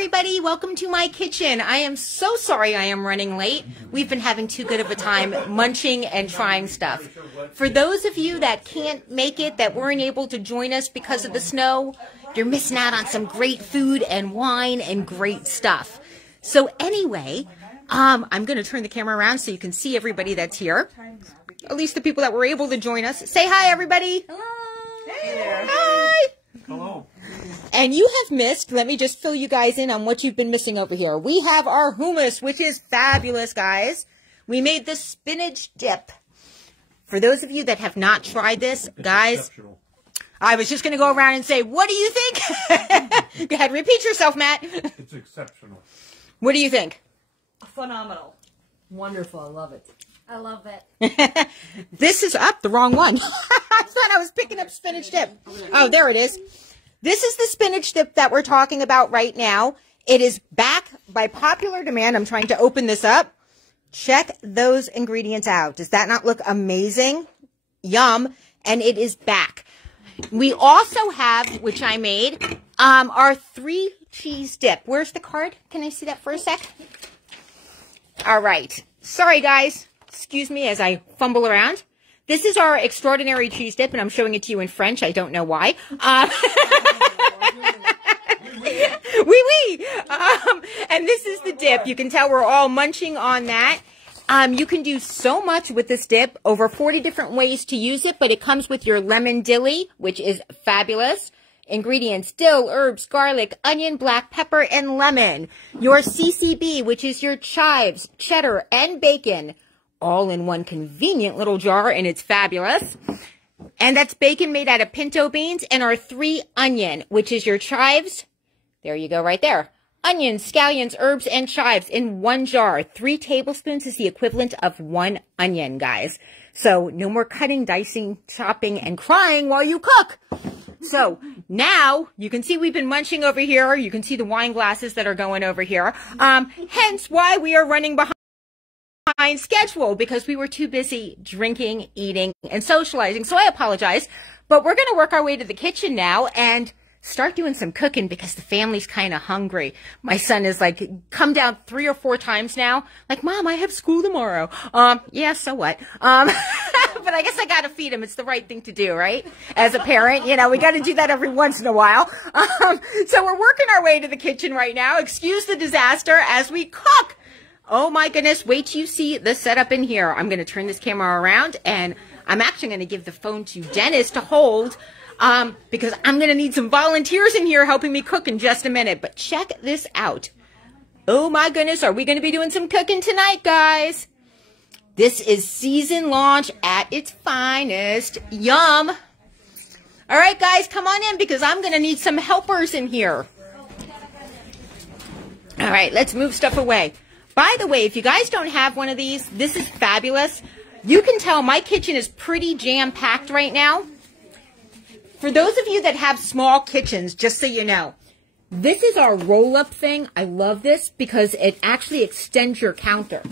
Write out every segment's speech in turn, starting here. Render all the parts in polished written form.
everybody, welcome to my kitchen. I am so sorry I am running late. We've been having too good of a time munching and trying stuff. For those of you that can't make it, that weren't able to join us because of the snow, you're missing out on some great food and wine and great stuff. So anyway, I'm going to turn the camera around so you can see everybody that's here. At least the people that were able to join us. Say hi, everybody. Hello. Hey there. Hi. Hello. And you have missed, let me just fill you guys in on what you've been missing over here. We have our hummus, which is fabulous, guys. We made the spinach dip. For those of you that have not tried this, guys, I was just going to go around and say, what do you think? Go ahead, repeat yourself, Matt. It's exceptional. What do you think? Phenomenal. Wonderful. I love it. I love it. This is up the wrong one. I thought I was picking up spinach dip. Oh, there it is. This is the spinach dip that we're talking about right now. It is back by popular demand. I'm trying to open this up. Check those ingredients out. Does that not look amazing? Yum. And it is back. We also have, which I made, our 3 cheese dip. Where's the card? Can I see that for a sec? All right. Sorry, guys. Excuse me as I fumble around. This is our extraordinary cheese dip, and I'm showing it to you in French. I don't know why. Oui, oui. And this is the dip. You can tell we're all munching on that. You can do so much with this dip, over 40 different ways to use it, but it comes with your lemon dilly, which is fabulous. Ingredients: dill, herbs, garlic, onion, black pepper, and lemon. Your CCB, which is your chives, cheddar, and bacon, all in one convenient little jar, and it's fabulous. And that's bacon made out of pinto beans, and our 3 onion, which is your chives. There you go right there. Onions, scallions, herbs, and chives in one jar. 3 tablespoons is the equivalent of 1 onion, guys. So no more cutting, dicing, chopping, and crying while you cook. So now you can see we've been munching over here. You can see the wine glasses that are going over here. Hence why we are running behind schedule, because we were too busy drinking, eating, and socializing. So I apologize, but we're going to work our way to the kitchen now and start doing some cooking because the family's kind of hungry. My son is like come down 3 or 4 times now. Like, Mom, I have school tomorrow. Yeah, so what? But I guess I got to feed him. It's the right thing to do, right? As a parent, you know, we got to do that every once in a while. So we're working our way to the kitchen right now. Excuse the disaster as we cook. Oh my goodness, wait till you see the setup in here. I'm going to turn this camera around, and I'm actually going to give the phone to Dennis to hold, because I'm going to need some volunteers in here helping me cook in just a minute. But check this out. Oh my goodness, are we going to be doing some cooking tonight, guys? This is season launch at its finest. Yum. All right, guys, come on in because I'm going to need some helpers in here. All right, let's move stuff away. By the way, if you guys don't have one of these, this is fabulous. You can tell my kitchen is pretty jam-packed right now. For those of you that have small kitchens, just so you know, this is our roll-up thing. I love this because it actually extends your counter.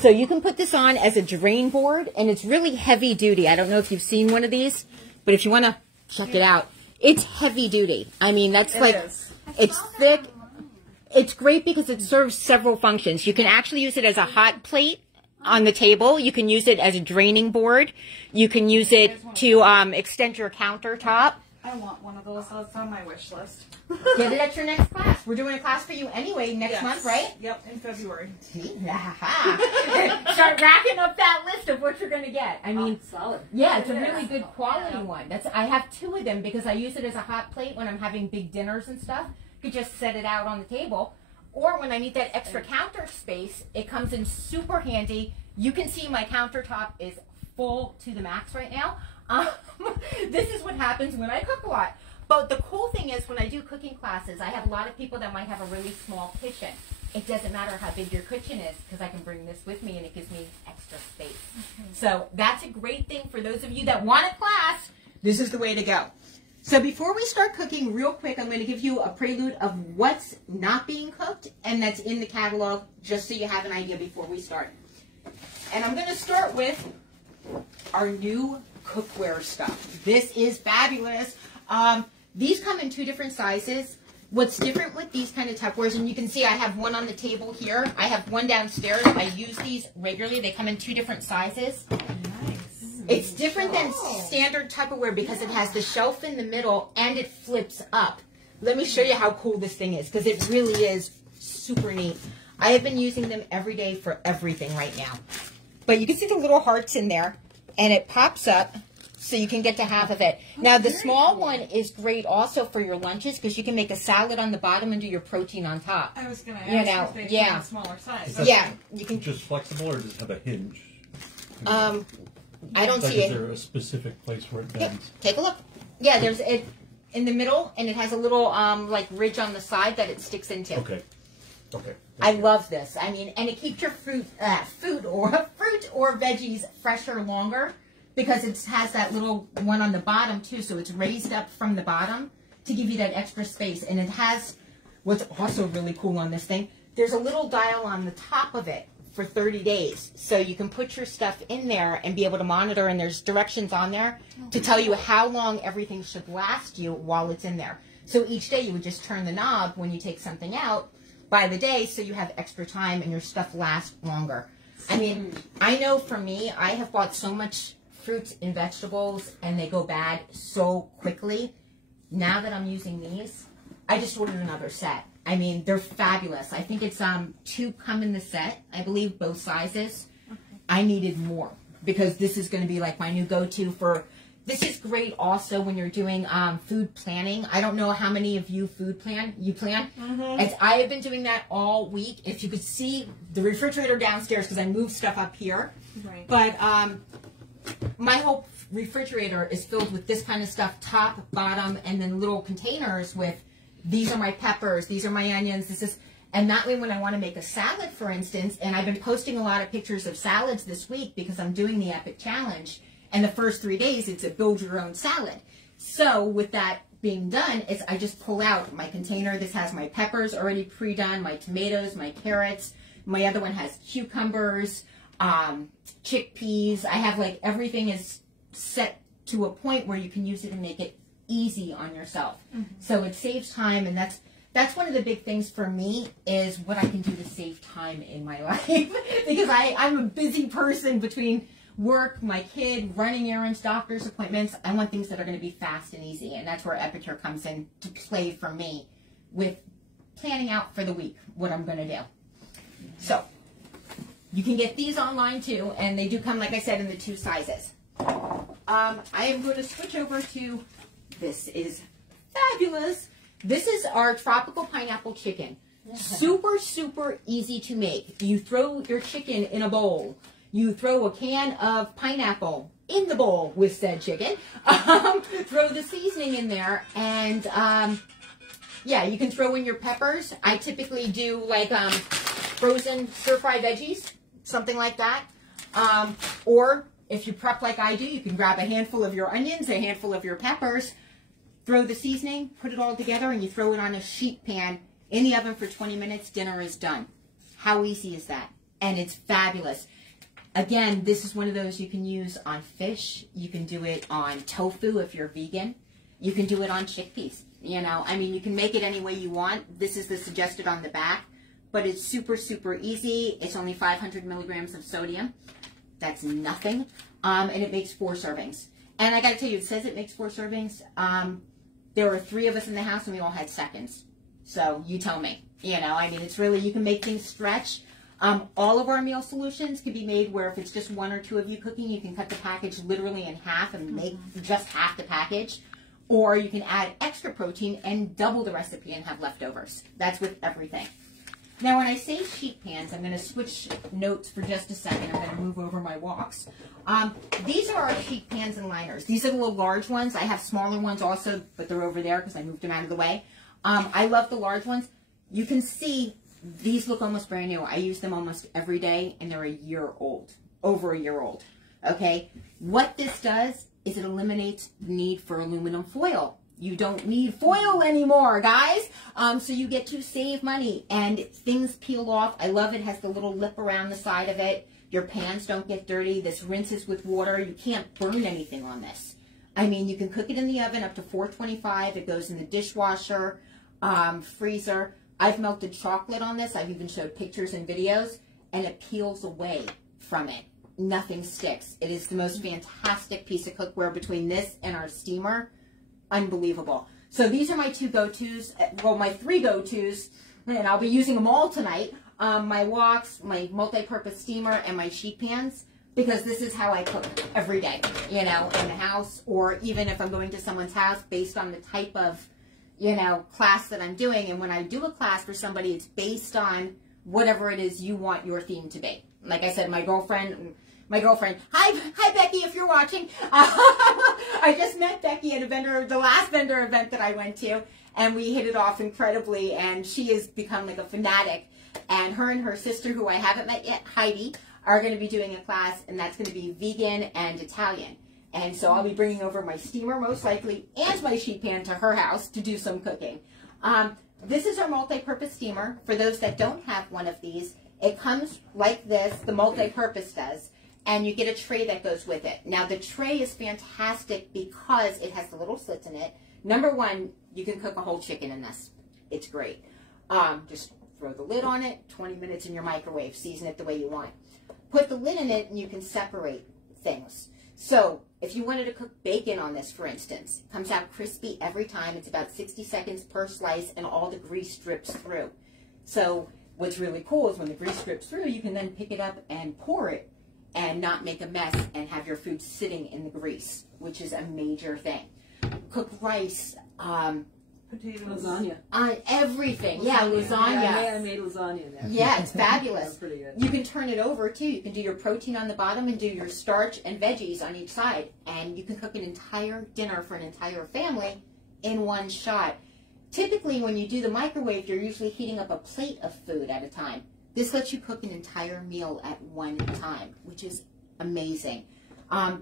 So you can put this on as a drain board, and it's really heavy duty. I don't know if you've seen one of these, but if you want to check it out, it's heavy duty. I mean, that's it's thick. It's great because it serves several functions. You can actually use it as a hot plate on the table. You can use it as a draining board. You can use it to extend your countertop. I want one of those. That's on my wish list. Get it at your next class. We're doing a class for you anyway next month, right? Yep, in February. Start racking up that list of what you're going to get. I mean, solid. Yeah, it's a really good quality one. I have 2 of them because I use it as a hot plate when I'm having big dinners and stuff. You could just set it out on the table. Or when I need that extra counter space, it comes in super handy. You can see my countertop is full to the max right now. This is what happens when I cook a lot. But the cool thing is when I do cooking classes, I have a lot of people that might have a really small kitchen. It doesn't matter how big your kitchen is because I can bring this with me and it gives me extra space. So that's a great thing for those of you that want a class. This is the way to go. So before we start cooking, real quick, I'm going to give you a prelude of what's not being cooked and that's in the catalog, just so you have an idea before we start. And I'm going to start with our new cookware stuff. This is fabulous. These come in 2 different sizes. What's different with these kind of Tupperwares, and you can see I have one on the table here. I have one downstairs. I use these regularly. They come in 2 different sizes. Nice. It's different than standard Tupperware because it has the shelf in the middle and it flips up. Let me show you how cool this thing is because it really is super neat. I have been using them every day for everything right now. But you can see the little hearts in there, and it pops up so you can get to half of it. Now, the small one is great also for your lunches because you can make a salad on the bottom and do your protein on top. I was going to ask if they come in a smaller size. Yeah. You can just flexible, or does it have a hinge? I don't Like, see is it. there a specific place where it Yep. bends? Take a look. Yeah, there's it in the middle, and it has a little like ridge on the side that it sticks into. Okay. Okay. I love this. I mean, and it keeps your fruit or veggies fresher longer because it has that little one on the bottom too. So it's raised up from the bottom to give you that extra space. And it has what's also really cool on this thing. There's a little dial on the top of it for 30 days. So you can put your stuff in there and be able to monitor. And there's directions on there to tell you how long everything should last you while it's in there. So each day you would just turn the knob when you take something out by the day, so you have extra time and your stuff lasts longer. I mean, I know for me, I have bought so much fruits and vegetables and they go bad so quickly. Now that I'm using these, I just ordered another set. I mean, they're fabulous. I think it's 2 come in the set, I believe, both sizes. Okay. I needed more because this is going to be like my new go-to for. This is great also when you're doing food planning. I don't know how many of you food plan. You plan? Mm-hmm. I have been doing that all week. If you could see the refrigerator downstairs, because I moved stuff up here. Right. But my whole refrigerator is filled with this kind of stuff, top, bottom, and then little containers with, these are my peppers, these are my onions, this is, and that way when I want to make a salad, for instance, and I've been posting a lot of pictures of salads this week because I'm doing the Epic Challenge. And the first 3 days, it's a build your own salad. So with that being done, I just pull out my container. This has my peppers already pre-done, my tomatoes, my carrots. My other one has cucumbers, chickpeas. I have like everything is set to a point where you can use it and make it easy on yourself. Mm-hmm. So it saves time, and that's one of the big things for me is what I can do to save time in my life. Because I'm a busy person between work, my kid, running errands, doctor's appointments. I want things that are going to be fast and easy, and that's where Epicure comes in to play for me with planning out for the week what I'm going to do. So you can get these online too, and they do come, like I said, in the 2 sizes. I am going to switch over to, this is fabulous. This is our tropical pineapple chicken. Super, super easy to make. You throw your chicken in a bowl. You throw a can of pineapple in the bowl with said chicken. Throw the seasoning in there, and yeah, you can throw in your peppers. I typically do like frozen stir-fry veggies, something like that. Or if you prep like I do, you can grab a handful of your onions, a handful of your peppers, throw the seasoning, put it all together, and you throw it on a sheet pan in the oven for 20 minutes. Dinner is done. How easy is that? And it's fabulous. Again, this is one of those you can use on fish. You can do it on tofu if you're vegan. You can do it on chickpeas. You know, I mean, you can make it any way you want. This is the suggested on the back, but it's super, super easy. It's only 500 milligrams of sodium. That's nothing. And it makes 4 servings. And I got to tell you, it says it makes 4 servings. There were 3 of us in the house, and we all had seconds. So you tell me. You know, I mean, it's really, you can make things stretch. All of our meal solutions can be made where if it's just 1 or 2 of you cooking, you can cut the package literally in half and make just half the package. Or you can add extra protein and double the recipe and have leftovers. That's with everything. Now, when I say sheet pans, I'm going to switch notes for just a second. I'm going to move over my woks. These are our sheet pans and liners. These are the little large ones. I have smaller ones also, but they're over there because I moved them out of the way. I love the large ones. You can see these look almost brand new. I use them almost every day, and they're a year old, over a year old. Okay? What this does is it eliminates the need for aluminum foil. You don't need foil anymore, guys. So you get to save money, and things peel off. I love it. It has the little lip around the side of it. Your pans don't get dirty. This rinses with water. You can't burn anything on this. I mean, you can cook it in the oven up to 425. It goes in the dishwasher. freezer. I've melted chocolate on this. I've even showed pictures and videos, and it peels away from it. Nothing sticks. It is the most fantastic piece of cookware between this and our steamer. Unbelievable. So these are my two go-tos, well, my three go-tos, and I'll be using them all tonight. My woks, my multi-purpose steamer, and my sheet pans, because this is how I cook every day, you know, in the house, or even if I'm going to someone's house based on the type of, you know, class that I'm doing. And when I do a class for somebody, it's based on whatever it is you want your theme to be. Like I said, my girlfriend, hi Becky, if you're watching. I just met Becky at the last vendor event that I went to, and we hit it off incredibly, and she has become like a fanatic. And her and her sister, who I haven't met yet, Heidi, are going to be doing a class, and that's going to be vegan and Italian. And so I'll be bringing over my steamer, most likely, and my sheet pan to her house to do some cooking. This is our multi-purpose steamer. For those that don't have one of these, it comes like this, the multi-purpose does, and you get a tray that goes with it. Now, the tray is fantastic because it has the little slits in it. Number one, you can cook a whole chicken in this. It's great. Just throw the lid on it, 20 minutes in your microwave, season it the way you want. Put the lid in it, and you can separate things. So if you wanted to cook bacon on this, for instance, it comes out crispy every time. It's about 60 seconds per slice, and all the grease drips through. So what's really cool is when the grease drips through, you can then pick it up and pour it and not make a mess and have your food sitting in the grease, which is a major thing. Cook rice, potatoes, lasagna, everything. Yeah, lasagna. Yeah, I made lasagna in there. Yeah, it's fabulous. That's pretty good. You can turn it over too. You can do your protein on the bottom and do your starch and veggies on each side, and you can cook an entire dinner for an entire family in one shot. Typically, when you do the microwave, you're usually heating up a plate of food at a time. This lets you cook an entire meal at one time, which is amazing.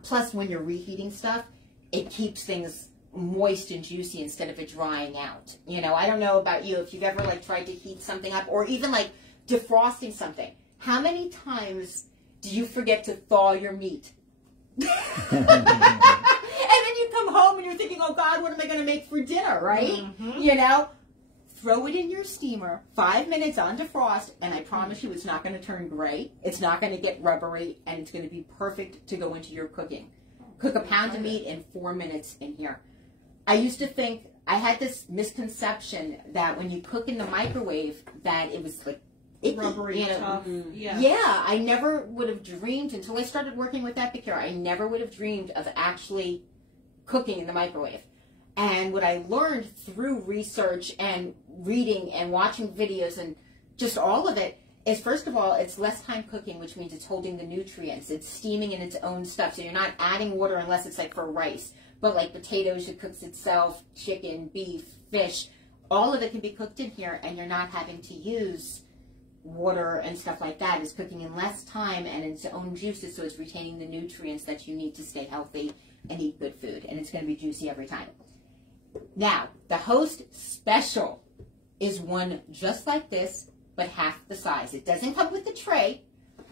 Plus, when you're reheating stuff, it keeps things moist and juicy instead of it drying out. You know, I don't know about you, if you've ever like tried to heat something up, or even like defrosting something. How many times do you forget to thaw your meat? And then you come home and you're thinking, oh God, what am I going to make for dinner, right? Mm-hmm. You know, throw it in your steamer, 5 minutes on defrost, and I promise you it's not going to turn gray. It's not going to get rubbery, and it's going to be perfect to go into your cooking. Cook a pound of meat in 4 minutes in here. I used to think, I had this misconception that when you cook in the microwave, that it was like icky, rubbery, you know, tough. Yeah. Yeah, I never would have dreamed, until I started working with Epicure, I never would have dreamed of actually cooking in the microwave. And what I learned through research and reading and watching videos and just all of it is, first of all, it's less time cooking, which means it's holding the nutrients. It's steaming in its own stuff, so you're not adding water unless it's like for rice. But like potatoes, it cooks itself, chicken, beef, fish, all of it can be cooked in here, and you're not having to use water and stuff like that. It's cooking in less time and its own juices, so it's retaining the nutrients that you need to stay healthy and eat good food, and it's going to be juicy every time. Now, the Host Special is one just like this, but half the size. It doesn't come with the tray,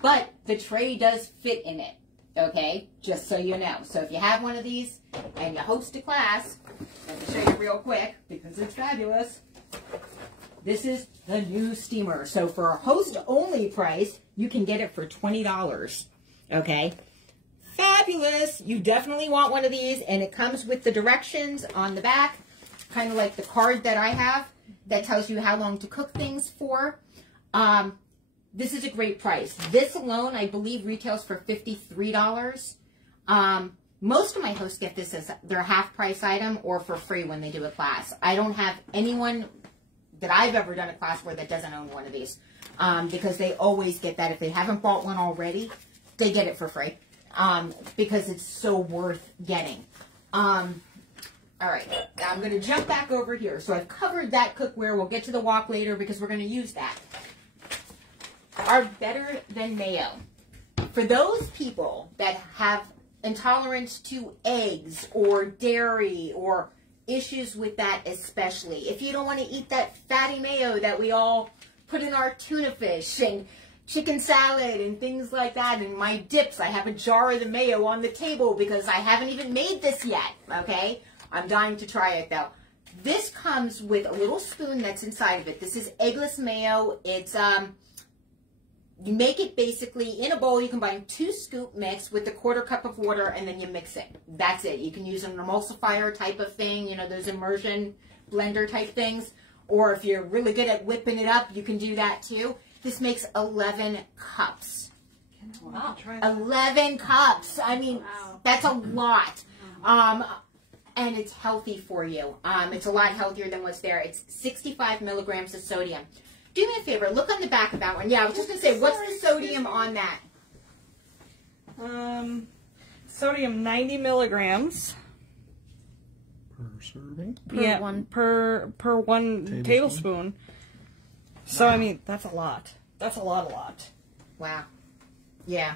but the tray does fit in it, okay? Just so you know. So if you have one of these and you host a class, let me show you real quick because it's fabulous. This is the new steamer. So for a host-only price, you can get it for $20, okay? Fabulous. You definitely want one of these, and it comes with the directions on the back, kind of like the card that I have that tells you how long to cook things for. This is a great price. This alone, I believe, retails for $53. Most of my hosts get this as their half-price item or for free when they do a class. I don't have anyone that I've ever done a class for that doesn't own one of these, because they always get that. If they haven't bought one already, they get it for free. Because it's so worth getting. All right, I'm going to jump back over here. So I've covered that cookware. We'll get to the wok later because we're going to use that. Our Better Than Mayo. For those people that have intolerance to eggs or dairy or issues with that especially, if you don't want to eat that fatty mayo that we all put in our tuna fish and chicken salad and things like that, and my dips, I have a jar of the mayo on the table because I haven't even made this yet, okay? I'm dying to try it though. This comes with a little spoon that's inside of it. This is Eggless Mayo. It's, you make it basically in a bowl. You combine 2 scoop mix with a 1/4 cup of water, and then you mix it. That's it. You can use an emulsifier type of thing, you know, those immersion blender type things. Or if you're really good at whipping it up, you can do that too. This makes 11 cups. Wow. 11 cups. I mean, that's a lot. And it's healthy for you. It's a lot healthier than what's there. It's 65 milligrams of sodium. Do me a favor. Look on the back of that one. Yeah, I was just going to say, what's the sodium on that? Sodium 90 milligrams. Per serving? Per 1 tablespoon. So, I mean, that's a lot. That's a lot. Wow. Yeah.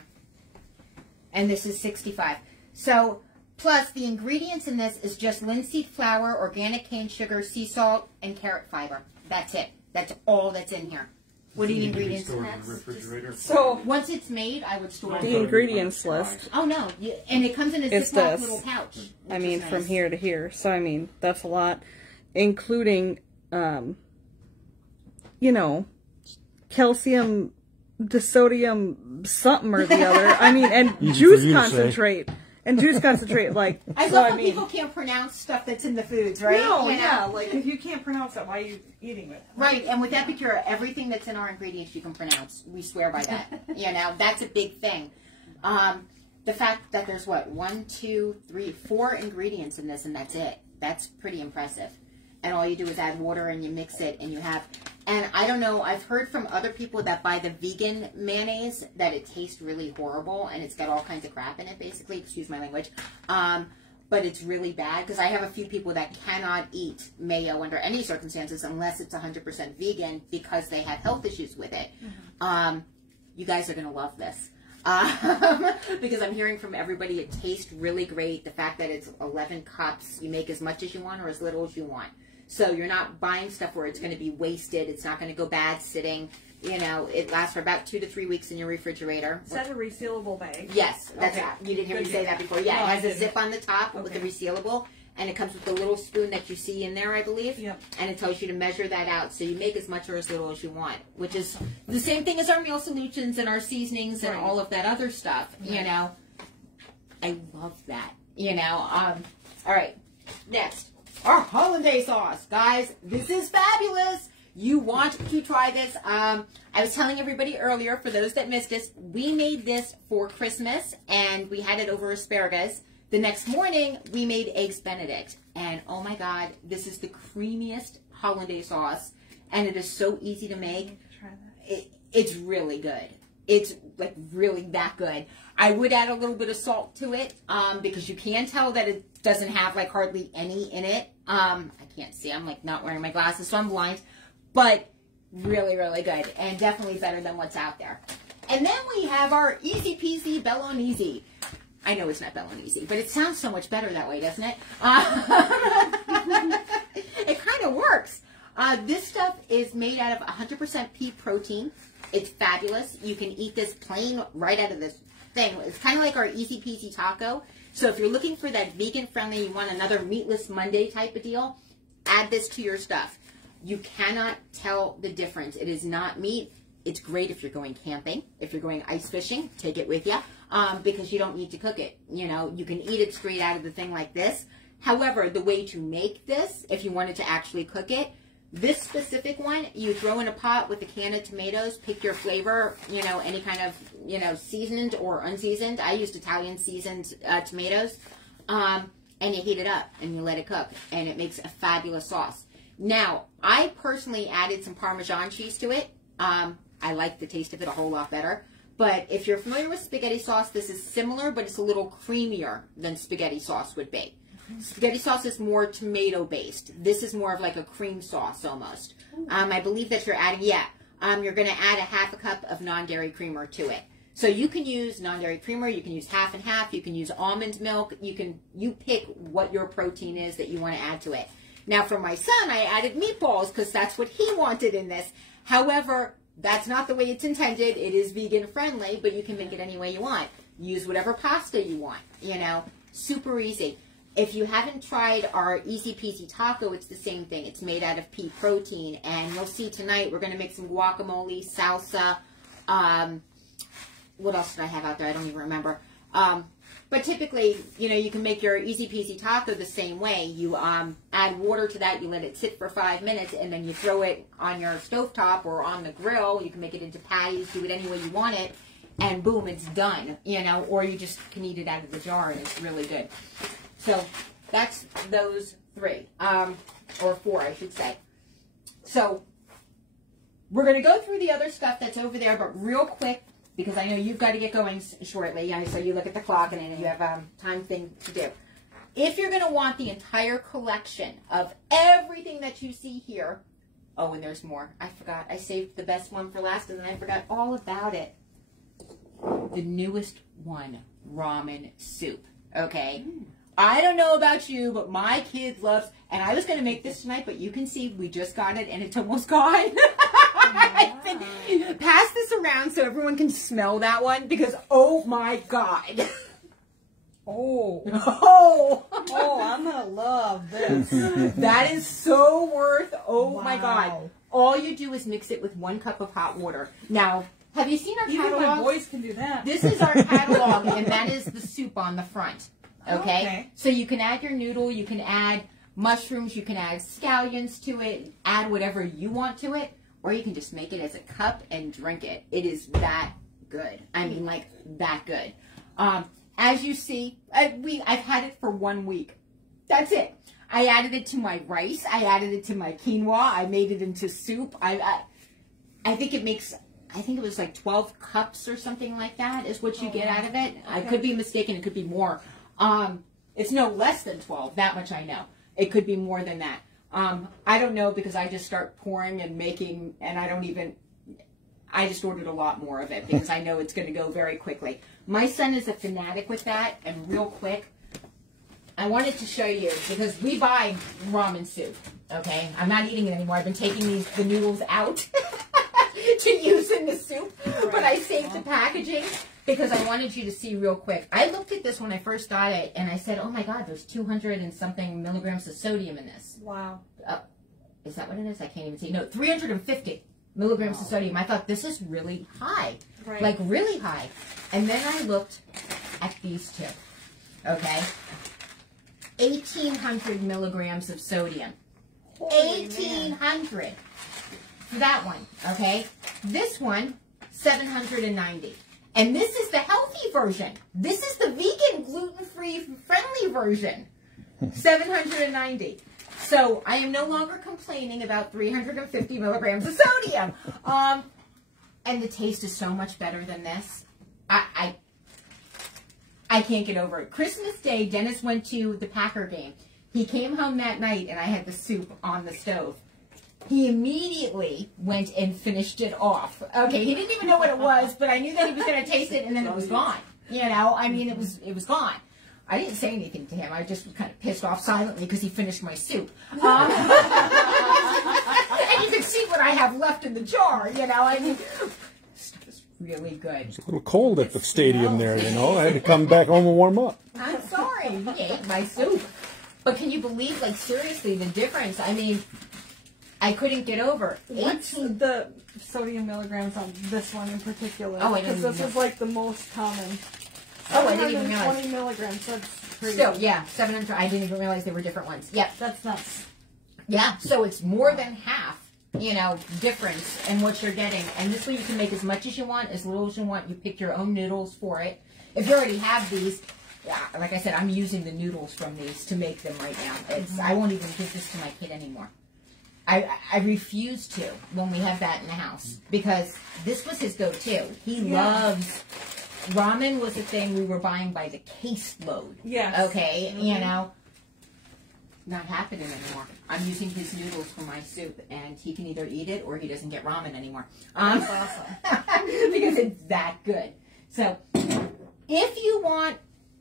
And this is 65. So, plus the ingredients in this is just linseed flour, organic cane sugar, sea salt, and carrot fiber. That's it. That's all that's in here. What are the ingredients in that? Refrigerator. So, Once it's made, I would store the it. ingredients list. Oh, no. And it comes in a It's Ziploc this. little pouch. I which mean, is from nice. here to here. So, I mean, that's a lot. Including, you know, calcium, disodium, something or the other. I mean, and Easy for juice you to say. concentrate. And juice concentrate, like, I so love I when mean, people can't pronounce stuff that's in the foods, right? no, You know? yeah, like, if you can't pronounce it, why are you eating it? Right, and with Epicure, everything that's in our ingredients you can pronounce. We swear by that. You know, that's a big thing. The fact that there's, what, 1, 2, 3, 4 ingredients in this, and that's it. That's pretty impressive. And all you do is add water, and you mix it, and you have... And I don't know, I've heard from other people that buy the vegan mayonnaise that it tastes really horrible, and it's got all kinds of crap in it, basically. Excuse my language. But it's really bad, because I have a few people that cannot eat mayo under any circumstances unless it's 100% vegan because they have health issues with it. You guys are going to love this. Because I'm hearing from everybody it tastes really great. The fact that it's 11 cups, you make as much as you want or as little as you want. So you're not buying stuff where it's going to be wasted. It's not going to go bad sitting. You know, it lasts for about 2 to 3 weeks in your refrigerator. Is that a resealable bag? Yes, that's Okay. You didn't hear me Good say to that know. before. Yeah, No, it I has a didn't. zip on the top with the Okay. resealable, and it comes with the little spoon that you see in there, I believe. Yep. And it tells you to measure that out, so you make as much or as little as you want, which is the same thing as our meal solutions and our seasonings and Right. all of that other stuff. You know, I love that. You know, all right, next. Our Hollandaise Sauce. Guys, this is fabulous. You want to try this. I was telling everybody earlier, for those that missed this, we made this for Christmas, and we had it over asparagus. The next morning, we made Eggs Benedict. And oh my God, this is the creamiest Hollandaise sauce, and it is so easy to make. Try that. It's really good. It's like really that good. I would add a little bit of salt to it because you can tell that it doesn't have like hardly any in it. I can't see. I'm like not wearing my glasses, so I'm blind. But really, really good, and definitely better than what's out there. And then we have our easy peasy bolognese. I know it's not bolognese, but it sounds so much better that way, doesn't it? It kind of works. This stuff is made out of 100% pea protein. It's fabulous. You can eat this plain right out of this thing. It's kind of like our easy peasy taco. So if you're looking for that vegan friendly, you want another meatless Monday type of deal, add this to your stuff. You cannot tell the difference. It is not meat. It's great if you're going camping. If you're going ice fishing, take it with you because you don't need to cook it. You know, you can eat it straight out of the thing like this. However, the way to make this, if you wanted to actually cook it, this specific one, you throw in a pot with a can of tomatoes, pick your flavor, you know, any kind of, you know, seasoned or unseasoned. I used Italian seasoned tomatoes. And you heat it up and you let it cook. And it makes a fabulous sauce. Now, I personally added some Parmesan cheese to it. I like the taste of it a whole lot better. But if you're familiar with spaghetti sauce, this is similar, but it's a little creamier than spaghetti sauce would be. Spaghetti sauce is more tomato-based. This is more of like a cream sauce almost. I believe that you're adding, you're going to add a half a cup of non-dairy creamer to it. So you can use non-dairy creamer, you can use half and half, you can use almond milk, you pick what your protein is that you want to add to it. Now for my son, I added meatballs because that's what he wanted in this. However, that's not the way it's intended. It is vegan friendly, but you can make it any way you want. Use whatever pasta you want, you know, super easy. if you haven't tried our Easy Peasy Taco, it's the same thing. It's made out of pea protein. And you'll see tonight we're going to make some guacamole, salsa. What else did I have out there? I don't even remember. But typically, you know, you can make your Easy Peasy Taco the same way. You add water to that. You let it sit for 5 minutes. And then you throw it on your stovetop or on the grill. You can make it into patties. Do it any way you want it. And boom, it's done. You know, or you just can eat it out of the jar and it's really good. So that's those 3, or 4, I should say. So we're going to go through the other stuff that's over there, but real quick, because I know you've got to get going shortly. So you look at the clock and you have a time thing to do. If you're going to want the entire collection of everything that you see here, oh, and there's more. I forgot. I saved the best one for last, and then I forgot all about it. The newest one, Ramen Soup. Okay? I don't know about you, but my kid loves, and I was going to make this tonight, but you can see we just got it, and it's almost gone. Pass this around so everyone can smell that one, because, oh, my God. Oh, I'm going to love this. That is so worth, oh, my Wow. God. All you do is mix it with 1 cup of hot water. Now, have you seen our catalog? Even my boys can do that. This is our catalog, and that is the soup on the front. Okay? So you can add your noodle, you can add mushrooms, you can add scallions to it, add whatever you want to it, or you can just make it as a cup and drink it. It is that good. I mean, like, that good. As you see, I've had it for 1 week. That's it. I added it to my rice. I added it to my quinoa. I made it into soup. I think it makes... I think it was like 12 cups or something like that is what you get out of it. Okay. I could be mistaken. It could be more. It's no less than 12. That much I know. It could be more than that. I don't know because I just start pouring and making, and I just ordered a lot more of it because I know it's going to go very quickly. My son is a fanatic with that, and real quick, I wanted to show you because we buy ramen soup, okay? I'm not eating it anymore. I've been taking the noodles out to use in the soup, but I saved the packaging because I wanted you to see real quick. I looked at this when I first got it, and I said, oh my God, there's 200 and something milligrams of sodium in this. Wow. Is that what it is? I can't even see. No, 350 milligrams of sodium. I thought, this is really high. Right. Like, really high. And then I looked at these two, okay? 1,800 milligrams of sodium. 1,800 for that one, okay? This one, 790. And this is the healthy version. This is the vegan, gluten-free, friendly version. 790. So I am no longer complaining about 350 milligrams of sodium. And the taste is so much better than this. I can't get over it. Christmas Day, Dennis went to the Packer game. He came home that night, and I had the soup on the stove. He immediately went and finished it off. Okay, he didn't even know what it was, but I knew that he was going to taste it, and then it was gone. You know, I mean, it was gone. I didn't say anything to him. I just was kind of pissed off silently because he finished my soup. And you can see what I have left in the jar, you know. I mean, stuff is really good. It's a little cold at the stadium there, you know. I had to come back home and warm up. I'm sorry. He ate my soup. But can you believe, like, seriously, the difference? I mean, I couldn't get over. What's the sodium milligrams on this one in particular? Oh, I didn't because this is like the most common. Oh, I didn't even realize. 20 milligrams. That's pretty. Still, yeah, 700. I didn't even realize they were different ones. Yep. That's nuts. Yeah, so it's more than half, you know, difference in what you're getting. And this way you can make as much as you want, as little as you want. You pick your own noodles for it. If you already have these, yeah, like I said, I'm using the noodles from these to make them right now. I won't even give this to my kid anymore. I refuse to when we have that in the house because this was his go-to. He loves... Ramen was a thing we were buying by the caseload. Yes. Okay, you know, not happening anymore. I'm using his noodles for my soup, and he can either eat it or he doesn't get ramen anymore. That's awesome. Because it's that good. So, if you want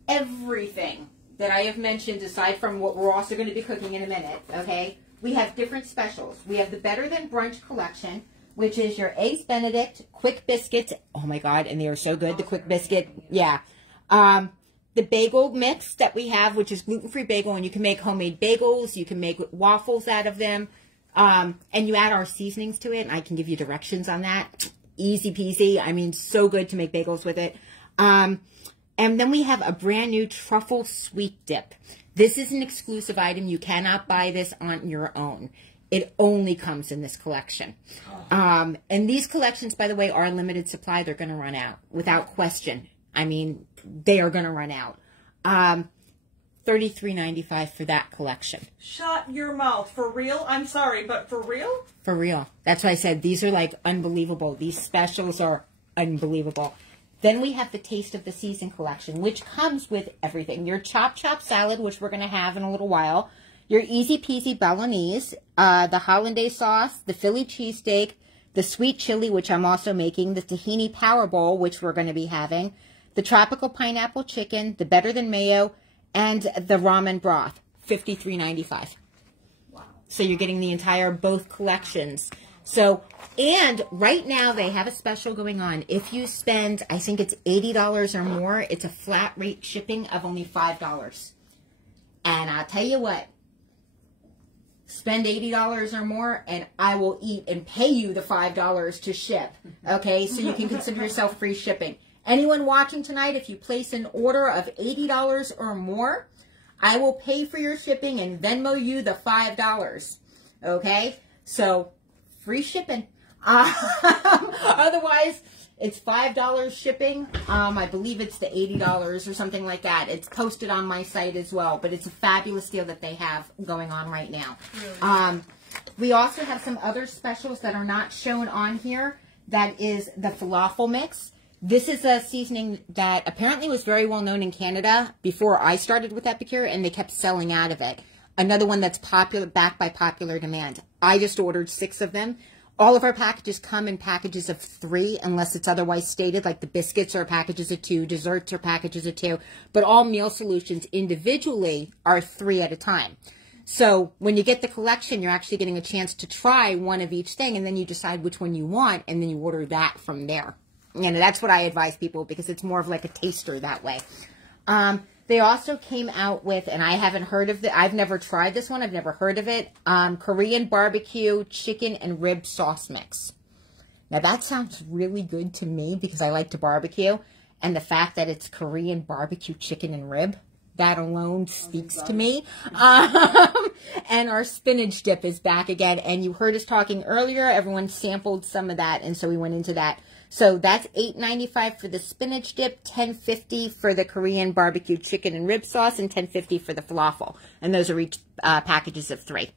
everything that I have mentioned, aside from what we're also going to be cooking in a minute, okay, we have different specials. We have the Better Than Brunch collection, which is your Eggs Benedict, Quick Biscuits. Oh, my God, and they are so good, the Quick Biscuit. Yeah. the bagel mix that we have, which is gluten-free bagel, and you can make homemade bagels. You can make waffles out of them. And you add our seasonings to it, and I can give you directions on that. Easy peasy. I mean, so good to make bagels with it. And then we have a brand new Truffle Sweet Dip. This is an exclusive item. You cannot buy this on your own. It only comes in this collection. And these collections, by the way, are limited supply. They're going to run out without question. I mean, they are going to run out. $33.95 for that collection. Shut your mouth. For real? I'm sorry, but for real? For real. That's why I said these are like unbelievable. These specials are unbelievable. Then we have the Taste of the Season collection, which comes with everything. Your Chop salad, which we're going to have in a little while. Your Easy Peasy Bolognese, the Hollandaise Sauce, the Philly cheesesteak, the Sweet Chili, which I'm also making, the Tahini Power Bowl, which we're going to be having, the Tropical Pineapple Chicken, the Better Than Mayo, and the Ramen Broth, $53.95. Wow. So you're getting the entire, both collections. So, and right now they have a special going on. If you spend, I think it's $80 or more, it's a flat rate shipping of only $5. And I'll tell you what, spend $80 or more and I will eat and pay you the $5 to ship. Okay, so you can consider yourself free shipping. Anyone watching tonight, if you place an order of $80 or more, I will pay for your shipping and Venmo you the $5. Okay, so free shipping. Otherwise, it's $5 shipping. I believe it's the $80 or something like that. It's posted on my site as well, but it's a fabulous deal that they have going on right now. Really? We also have some other specials that are not shown on here. That is the falafel mix. This is a seasoning that apparently was very well known in Canada before I started with Epicure, and they kept selling out of it. Another one that's popular, backed by popular demand. I just ordered 6 of them. All of our packages come in packages of 3, unless it's otherwise stated, like the biscuits are packages of 2, desserts are packages of 2, but all meal solutions individually are 3 at a time. So when you get the collection, you're actually getting a chance to try one of each thing, and then you decide which one you want, and then you order that from there. You know, that's what I advise people, because it's more of like a taster that way. They also came out with, and I haven't heard of it, I've never tried this one, I've never heard of it, Korean barbecue chicken and rib sauce mix. Now that sounds really good to me because I like to barbecue, and the fact that it's Korean barbecue chicken and rib, that alone speaks to me. And our spinach dip is back again, and you heard us talking earlier, everyone sampled some of that, and so we went into that. So that's $8.95 for the spinach dip, $10.50 for the Korean barbecue chicken and rib sauce, and $10.50 for the falafel. And those are each packages of 3.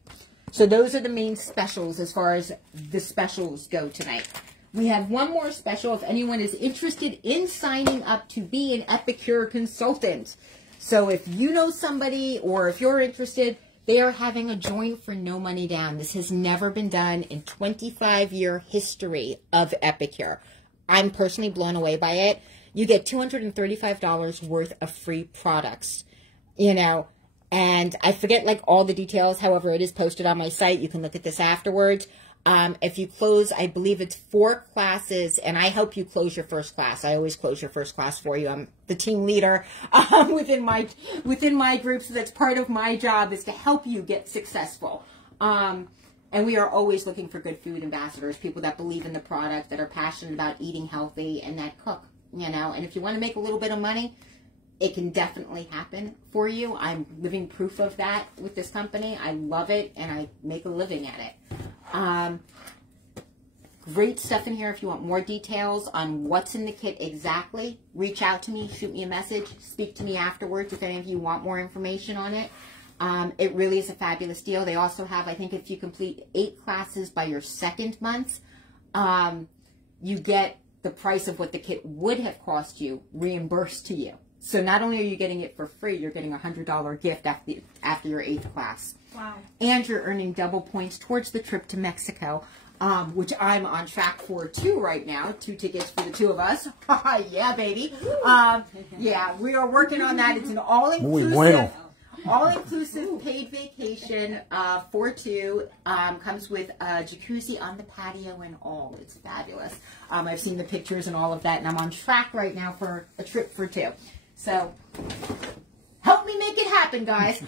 So those are the main specials as far as the specials go tonight. We have one more special if anyone is interested in signing up to be an Epicure consultant. So if you know somebody or if you're interested, they are having a join for no money down. This has never been done in 25-year history of Epicure. I'm personally blown away by it. You get $235 worth of free products, you know, and I forget like all the details. However, it is posted on my site. You can look at this afterwards. If you close, I believe it's 4 classes, and I help you close your first class. I always close your first class for you. I'm the team leader within my group, so that's part of my job is to help you get successful. And we are always looking for good food ambassadors, people that believe in the product, that are passionate about eating healthy, and that cook, you know. And if you want to make a little bit of money, it can definitely happen for you. I'm living proof of that with this company. I love it, and I make a living at it. Great stuff in here. If you want more details on what's in the kit exactly, reach out to me, shoot me a message, speak to me afterwards if any of you want more information on it. It really is a fabulous deal. They also have, I think if you complete 8 classes by your 2nd month, you get the price of what the kit would have cost you reimbursed to you. So not only are you getting it for free, you're getting a $100 gift after your 8th class. Wow. And you're earning double points towards the trip to Mexico, which I'm on track for too right now. 2 tickets for the 2 of us. Yeah, baby. Yeah, we are working on that. It's an all-inclusive paid vacation for 2. Comes with a jacuzzi on the patio and all. It's fabulous. I've seen the pictures and all of that, and I'm on track right now for a trip for 2. So, help me make it happen, guys.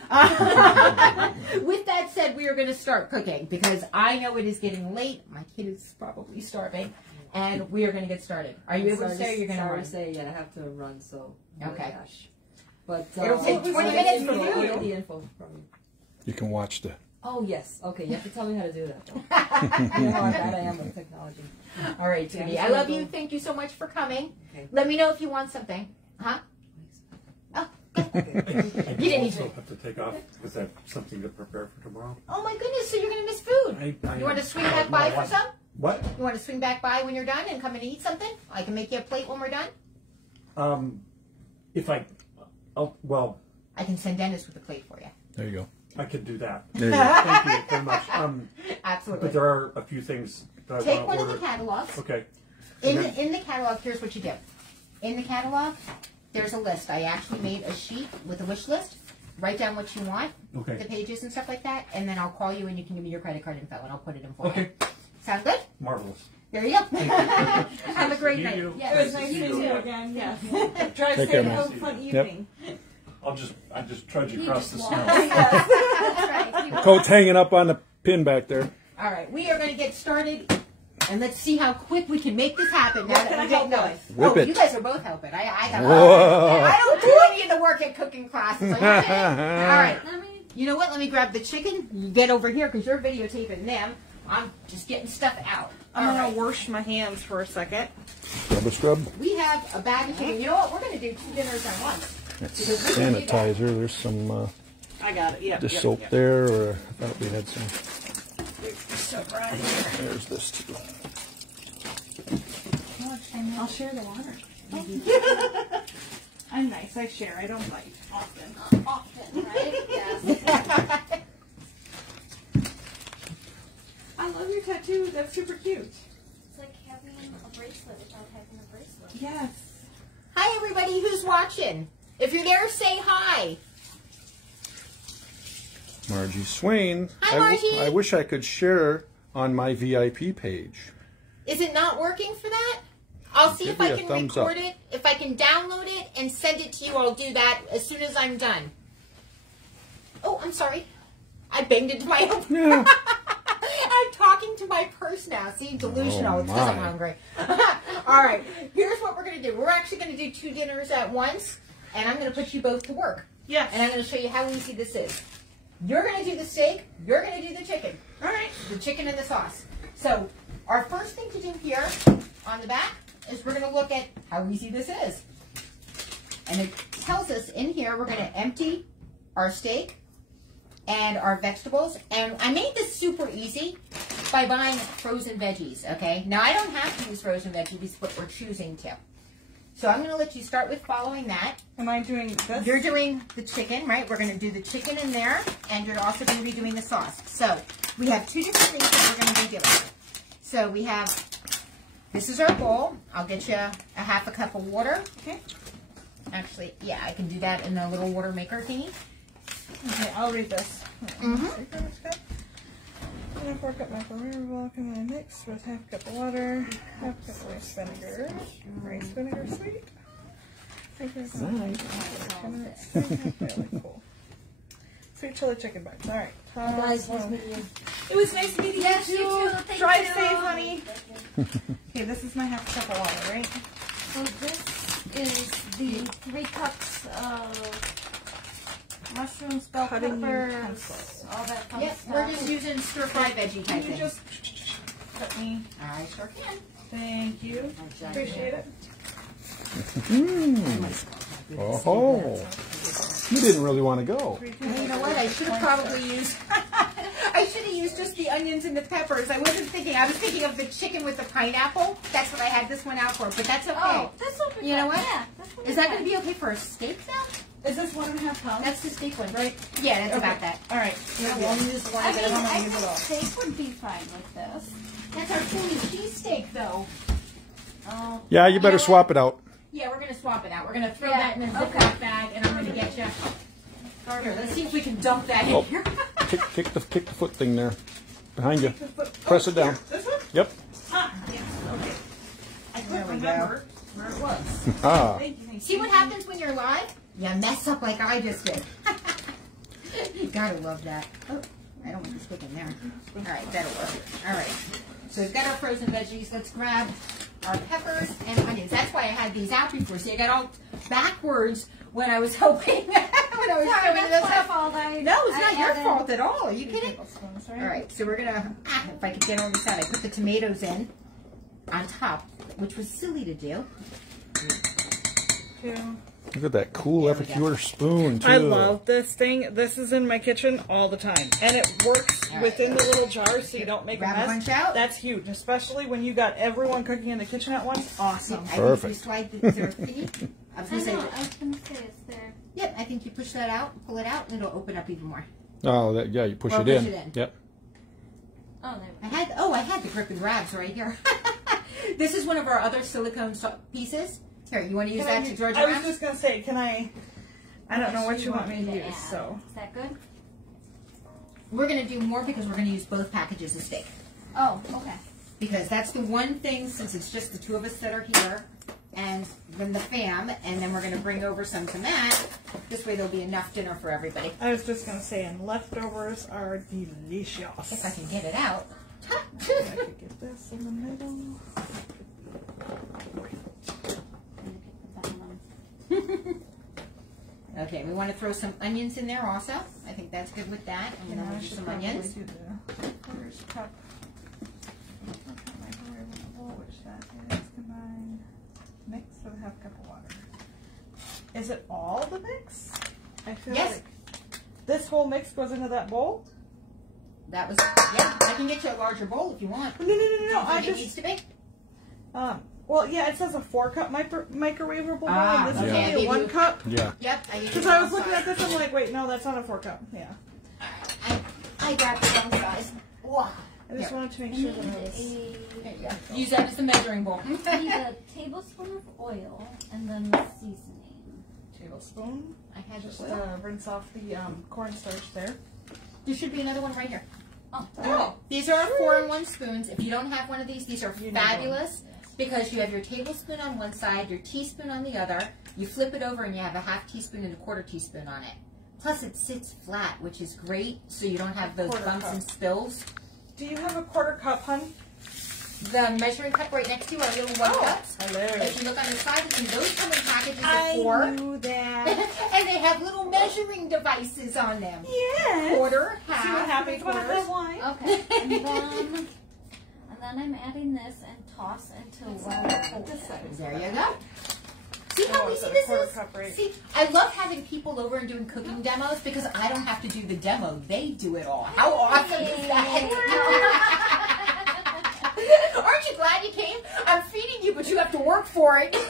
With that said, we are going to start cooking because I know it is getting late. My kid is probably starving, and we are going to get started. Are you able to say, or you're going to run? Say, yeah, I have to run, so. Okay. Gosh. But It'll take 20 minutes for I'll you. get the info from you. You can watch the. Oh, yes. Okay, you have to tell me how to do that, though. You know how bad I am with technology. All right, Judy. I love you. Thank you so much for coming. Okay. Let me know if you want something. Huh? Oh, you didn't also even. have to take off. Is that something to prepare for tomorrow? Oh my goodness! So you're gonna miss food. You want to swing back by for some? What? You want to swing back by when you're done and come and eat something? I can make you a plate when we're done. If I, well, I can send Dennis with a plate for you. There you go. I could do that. There you go. Thank you very much. Absolutely. But there are a few things that I Take want one to of order. the catalogs. Okay. In the catalog, here's what you do. In the catalog, there's a list. I actually made a sheet with a wish list. Write down what you want, Okay. the pages and stuff like that, and then I'll call you and you can give me your credit card info and I'll put it in for Okay. you. Sound good? Marvelous. There you go. Thank you. Have a great You night. do. Yes. It was nice meeting you again. Yes. Drive Take safe. care, man. Have a fun evening. I just trudge across the snow. That's right. Coat's hanging up on the pin back there. All right, we are going to get started, and let's see how quick we can make this happen. Now What that can we I get help going. with? Whip it. You guys are both helping. I Whoa. don't do any of the work at cooking classes. All right. You know what? Let me grab the chicken. You get over here because you're videotaping them. I'm just getting stuff out. I'm All gonna right. wash my hands for a second. Scrub a scrub. We have a bag of chicken. You know what? We're going to do 2 dinners at once. That's Because we're gonna do that. sanitizer. There's some I got it. Yeah. dish soap there, or I thought we had some. Soap right here. There's this too. I'll share the water. I'm nice. I share. I don't bite often. Often, right? Yes. I love your tattoo. That's super cute. It's like having a bracelet without having a bracelet. Yes. Hi, everybody who's watching. If you're there, say hi. Margie Swain. Hi, Margie. I wish I could share on my VIP page. Is it not working for that? I'll see Give if me I a can thumbs record up. it. If I can download it and send it to you, I'll do that as soon as I'm done. Oh, I'm sorry. I banged into my own. Yeah. I'm talking to my purse now. See, delusional. Oh, It's because I'm my. hungry. All right. Here's what we're going to do. We're actually going to do 2 dinners at once, and I'm going to put you both to work. Yes. And I'm going to show you how easy this is. You're going to do the steak. You're going to do the chicken. All right. The chicken and the sauce. So our first thing to do here on the back is we're going to look at how easy this is. And it tells us in here we're going to empty our steak and our vegetables. And I made this super easy by buying frozen veggies, okay? Now, I don't have to use frozen veggies, but we're choosing to. So I'm going to let you start with following that. Am I doing this? You're doing the chicken, right? We're going to do the chicken in there, and you're also going to be doing the sauce. So we have 2 different things that we're going to be doing. So we have, this is our bowl. I'll get you a half a cup of water. Okay. Actually, yeah, I can do that in a little water maker thingy. Okay, I'll read this. Mm-hmm. 4 cup macaroni block and then mix with half cup of water, half cup of rice vinegar, sweet. Cool. Sweet chili chicken bites. All right. Guys, nice meeting you. It was nice meeting Yes, you you too. too. Thank Drive you. safe, honey. Okay, this is my half cup of water, right? So this is the 3 cups of mushrooms, bell Cutting peppers, utensils. all that fun Yep, stuff. we're just using stir-fry veggie type Can you thing. just cut me? I sure can. Thank you. Appreciate it. Oh, you didn't really want to go. You know what? I should have probably used. I should have used just the onions and the peppers. I wasn't thinking. I was thinking of the chicken with the pineapple. That's what I had this one out for. But that's okay. Oh, this will be You know fun. what? Yeah, this will Is that fun. going to be okay for a steak though? Is this 1.5 pounds? That's the steak one, right? Yeah, that's about that. All right. Yeah, we'll use the one I that mean, I I want to use it all. think steak would be fine with this. That's our Philly cheesesteak, though. Oh. Yeah, you better You know swap it out. Yeah, we're going to swap it out. We're going to throw Yeah, that in a okay. Ziploc bag, and I'm going to get you. Here, let's see if we can dump that in Oh. here. Kick the foot thing there. Behind you. Press it down. This one? Yep. Ah, yes. Okay. I There couldn't we go. remember. where it was. Ah. Thank you. See what happens when you're live? You mess up like I just did. Gotta love that. Oh, I don't want to stick in there. All right, that'll work. All right. So we've got our frozen veggies. Let's grab our peppers and onions. That's why I had these out before. See, I got all backwards when I was hoping. when I was Sorry, doing that's this. my fault. No, it's not your fault at all. Are you kidding? Tablespoons, All right, so we're gonna. If I could get on the side, I put the tomatoes in on top, which was silly to do. Look at that cool There we Epicure spoon, too. I love this thing. This is in my kitchen all the time. And it works All right. within the little jars so you don't make Grab a a mess. bunch out. That's huge, especially when you got everyone cooking in the kitchen at once. Awesome. I Perfect. think you slide the thingy. I was I gonna say. know, I was going to say it's there. Yep, I think you push that out, pull it out, and it'll open up even more. Oh, that, yeah, you push, Or it, push in. it in. Yep. Oh, there we I had the grip and grabs right here. This is one of our other silicone pieces. Here, you want to use that to Georgia I was wrap? just going to say, can I don't know what you want me to use, add. so. Is that good? We're going to do more because we're going to use both packages of steak. Oh, okay. Because that's the one thing, since it's just the two of us that are here, and then the fam, and then we're going to bring over some to Matt. This way there'll be enough dinner for everybody. I was just going to say, and leftovers are delicious. If I can get it out. I could get this in the middle. Okay, we want to throw some onions in there also. I think that's good with that. And then we'll do some onions. Do the first cup. Microwavable, which that is combined mix with a half cup of water. Is it all the mix? I feel Yes. like this whole mix goes into that bowl. That was, yeah, I can get you a larger bowl if you want. No. I I it needs just to be. well, yeah, it says a 4-cup microwavable bowl, Ah, and this okay. is only a 1 cup. Yeah. Yep. Because I was looking at this, I'm like, wait, no, that's not a 4-cup. Yeah. I got the wrong size. Wow. I just Here. wanted to make I sure need that it was. There you go. Use that as the measuring bowl. I need a tablespoon of oil and then the seasoning. Tablespoon. I had Just just. rinse off the cornstarch there. There should be another one right here. Oh, These are 4-in-1 spoons. If you don't have one of these are You need fabulous because you have your tablespoon on one side, your teaspoon on the other. You flip it over and you have a half teaspoon and a quarter teaspoon on it. Plus it sits flat, which is great, so you don't have those Quarter bumps cup. and spills. Do you have a 1/4 cup, hun? The measuring cup right next to you are little 1 cups. Hello. If you look on the side, you see those come in packages of I 4. knew that. And they have little measuring devices on them. Yes. Quarter, half, See what happens when I 3/4. have wine? okay. And then I'm adding this and toss until well cold. There you go. See how Oh, easy is it this 1/4 is? cup, right? See, I love having people over and doing cooking demos because I don't have to do the demo. They do it all. How awesome is that? Aren't you glad you came? I'm feeding you, but you have to work for it. Right?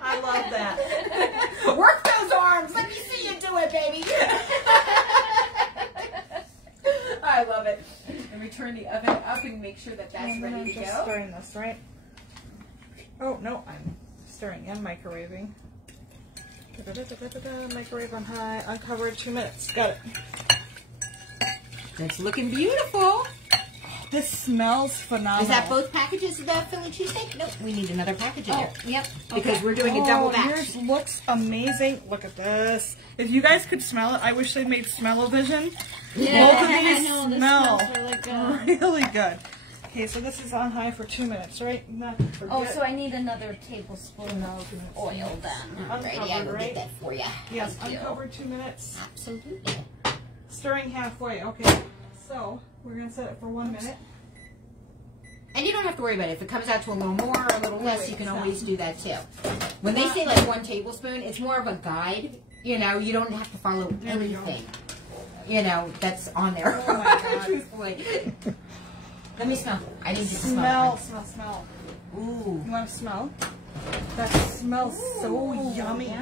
I love that. Work those arms. Let me see you do it, baby. I love it. And we turn the oven up and make sure that that's And then I'm ready to just go. stirring this, right? Oh, no, I'm stirring and microwaving. Microwave on high, uncovered 2 minutes. Got it. It's looking beautiful. This smells phenomenal. Is that both packages of the Philly cheesesteak? Nope, we need another package in there. Yep. Because we're doing a double batch. Yours looks amazing. Look at this. If you guys could smell it, I wish they made smell-o-vision. Yeah, Both of I these know, this smell smells really good. really good. Okay, so this is on high for 2 minutes, right? Not to forget. Oh, so I need another tablespoon of oil then. Alrighty, I will get that for you. Yes, Thank you. uncovered 2 minutes. Absolutely. Stirring halfway. Okay, so we're going to set it for 1 minute. And you don't have to worry about it. If it comes out to a little more or a little less, you can stop. always do that too. When they say like 1 tablespoon, it's more of a guide. You know, you don't have to follow There we go. anything. You know, that's on there. Oh my God. Truthfully. Let me smell. I need you to smell. Smell. Ooh. You want to smell? That smells so yummy.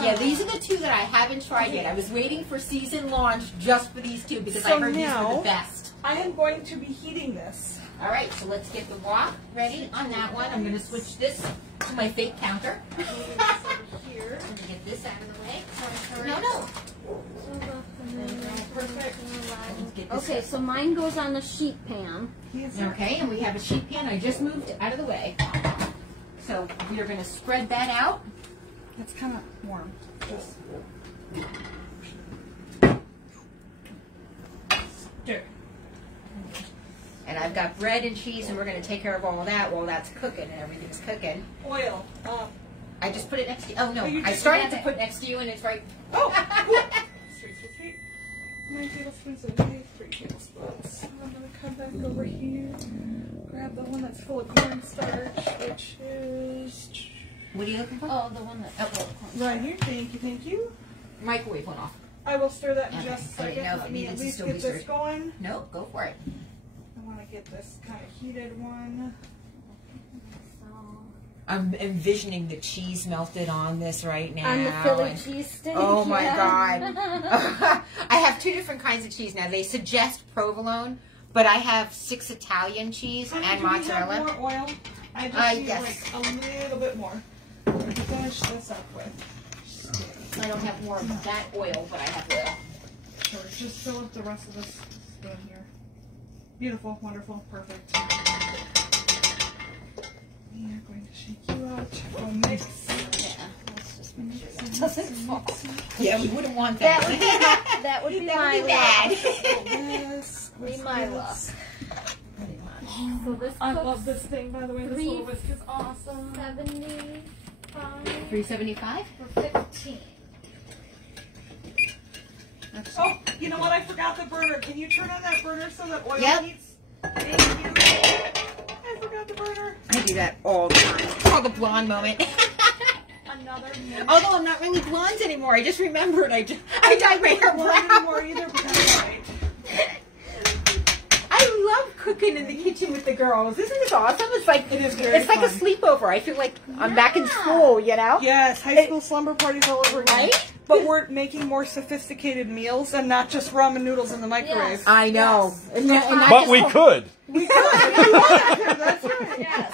Yeah, these are the 2 that I haven't tried yet. I was waiting for season launch just for these 2 because I So heard these were now- the best. I am going to be heating this. All right, so let's get the wok ready on that one. I'm going to switch this to my fake counter. Here. Let me get this out of the way. No. Perfect. Let's get this Okay, so mine goes on the sheet pan. Okay, and we have a sheet pan. I just moved out of the way. So we are going to spread that out. It's kind of warm. Just stir. And I've got bread and cheese, and we're going to take care of all of that while that's cooking and everything's cooking. Oil. I just put it next to you. Oh, no. Oh, you I just started had to it. put next to you, and it's right. Oh, cool. Sweet. 9 tablespoons of ghee, 3 tablespoons. I'm going to come back over here. Grab the one that's full of cornstarch, which is What are you looking for? Oh, the one that. right here. Thank you. Microwave went off. I will stir that in Okay. just a I didn't second. know if Let it me needed at to least still get be this stirred. going. No, go for it. I want to get this kind of heated one. I'm envisioning the cheese melted on this right now. On the Philly and- cheese steak. Oh my yeah. God. I have 2 different kinds of cheese now. They suggest provolone, but I have 6 Italian cheese Honey, and do we have mozzarella. more oil? I just need yes. like a little bit more to finish this up with. I don't have more of that oil, but I have oil. Sure, just fill up the rest of this spoon here. Beautiful, wonderful, perfect. We are going to shake you out. We'll mix. Yeah, let's just make sure that doesn't fall. Yeah, we wouldn't want that. That would be That my would be bad. This, Be my luck. Pretty much. So this I cooks love this thing, by the way. This little whisk is awesome. 75 $3.75? for 15. Oh, you know what? I forgot the burner. Can you turn on that burner so that oil Yep. heats? Thank you. I forgot the burner. I do that all the time. It's called the blonde moment. Another minute. Although I'm not really blonde anymore. I just remembered I dyed my hair Not brown. anymore either, but that's right. I love cooking in the kitchen with the girls. Isn't this awesome? It's like It is very it's like a fun. sleepover. I feel like I'm back in school, you know? Yes, high school slumber parties all over again. Right? But we're making more sophisticated meals and not just ramen noodles in the microwave. Yes. I know. And not But just we all- could. That's right. Yes.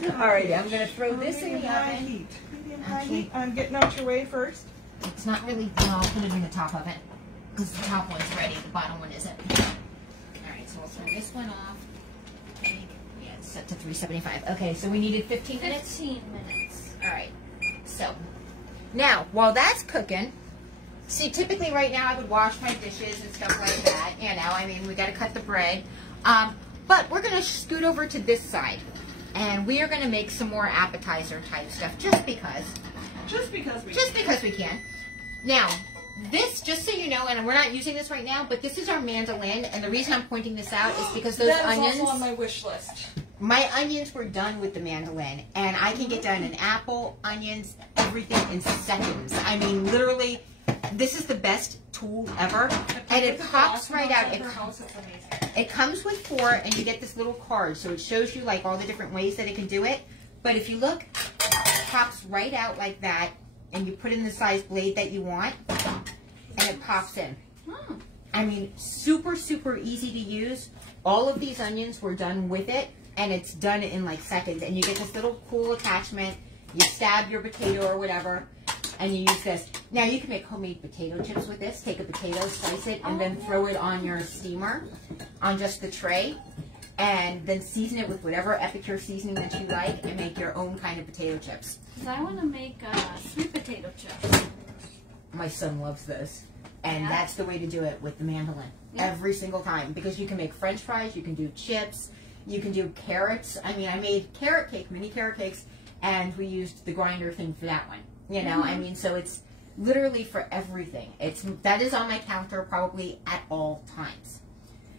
Alrighty, I'm gonna throw this in Medium the high oven. heat. Medium high heat. I'm getting out your way first. It's not really. No, I'll put it in the top oven because the top one's ready. The bottom one isn't. All right, so we'll turn this one off. Okay. Yeah, it's set to 375. Okay, so we needed 15 minutes. 15 minutes. All right. So now, while that's cooking, see, typically right now I would wash my dishes and stuff like that. You know, I mean, we got to cut the bread. But we're gonna scoot over to this side, and we are gonna make some more appetizer type stuff, just because. Just because we Just because we can. Now, this, just so you know, and we're not using this right now, but this is our mandolin, and the reason I'm pointing this out is because those that is onions, also on my wish list. my onions were done with the mandolin, and I can get done an apple, onions, everything in seconds. I mean, literally, this is the best tool ever, and it pops right out. It comes with 4, and you get this little card, so it shows you like all the different ways that it can do it. But if you look, it pops right out like that, and you put in the size blade that you want, and it pops in. I mean, super, super easy to use. All of these onions were done with it, and it's done in like seconds. And you get this little cool attachment. You stab your potato or whatever, and you use this. Now, you can make homemade potato chips with this. Take a potato, slice it, and then throw it on your steamer on just the tray. And then season it with whatever Epicure seasoning that you like, and make your own kind of potato chips. Because I want to make sweet potato chips. My son loves this. And Yeah. that's the way to do it with the mandolin. Yeah. Every single time. Because you can make french fries, you can do chips, you can do carrots. I mean, I made carrot cake, mini carrot cakes, and we used the grinder thing for that one. You know, I mean, so it's literally for everything. That is on my counter probably at all times.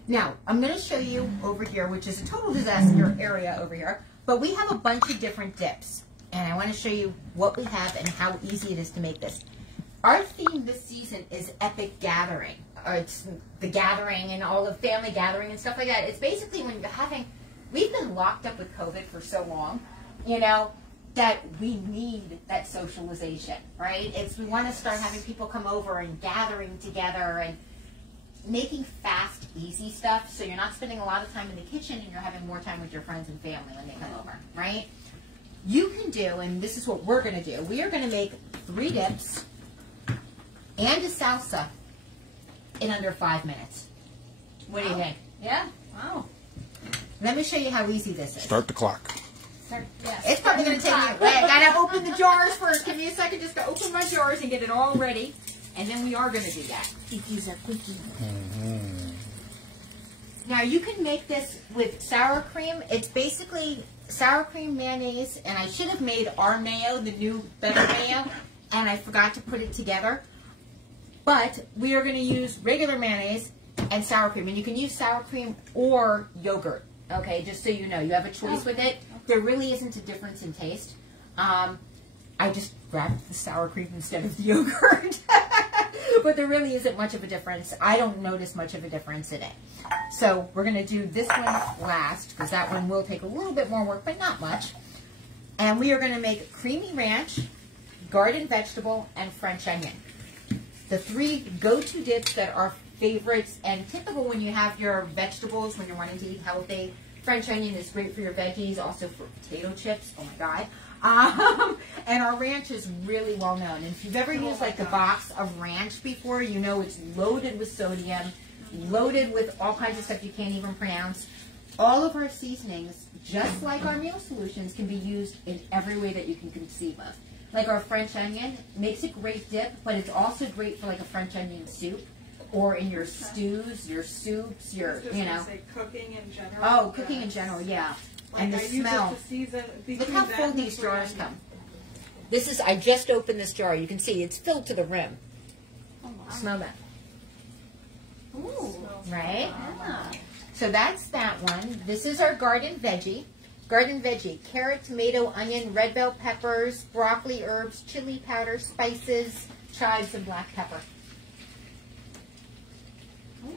Now, I'm going to show you over here, which is a total disaster area over here, but we have a bunch of different dips, and I want to show you what we have and how easy it is to make this. Our theme this season is Epic Gathering. It's the gathering and all the family gathering and stuff like that. It's basically when you're we've been locked up with COVID for so long, you know, that we need that socialization, right? We want to start having people come over and gathering together and making fast, easy stuff, so you're not spending a lot of time in the kitchen and you're having more time with your friends and family when they come over, right? You can do, and this is what we're going to do, we are going to make 3 dips and a salsa in under 5 minutes. What do you think? Yeah. Wow. Let me show you how easy this is. Start the clock. Yes. It's probably going to take me. Wait, I got to open the jars first. Give me a second just to open my jars and get it all ready. And then we are going to do that. These are quickie. Now, you can make this with sour cream. It's basically sour cream, mayonnaise, and I should have made our mayo, the new better mayo, and I forgot to put it together. But we are going to use regular mayonnaise and sour cream. And you can use sour cream or yogurt, okay, just so you know. You have a choice with it. There really isn't a difference in taste. I just grabbed the sour cream instead of the yogurt. But there really isn't much of a difference. I don't notice much of a difference in it. So we're going to do this one last, because that one will take a little bit more work, but not much. And we are going to make creamy ranch, garden vegetable, and French onion. The three go-to dips that are favorites and typical when you have your vegetables, when you're wanting to eat healthy. French onion is great for your veggies, also for potato chips. Oh my God. And our ranch is really well known. And if you've ever used like the box of ranch before, you know it's loaded with sodium, loaded with all kinds of stuff you can't even pronounce. All of our seasonings, just like our meal solutions, can be used in every way that you can conceive of. Like our French onion makes a great dip, but it's also great for like a French onion soup, or in your stews, your soups, your, you know. Say cooking in general. Oh, cooking in general, yeah. Like And the I use it smell. to season Look how full these jars come. This is, I just opened this jar. You can see it's filled to the rim. Oh, wow. Smell that. Ooh. Right? Yeah. So that's that one. This is our garden veggie. Garden veggie, carrot, tomato, onion, red bell peppers, broccoli, herbs, chili powder, spices, chives, and black pepper. Ooh.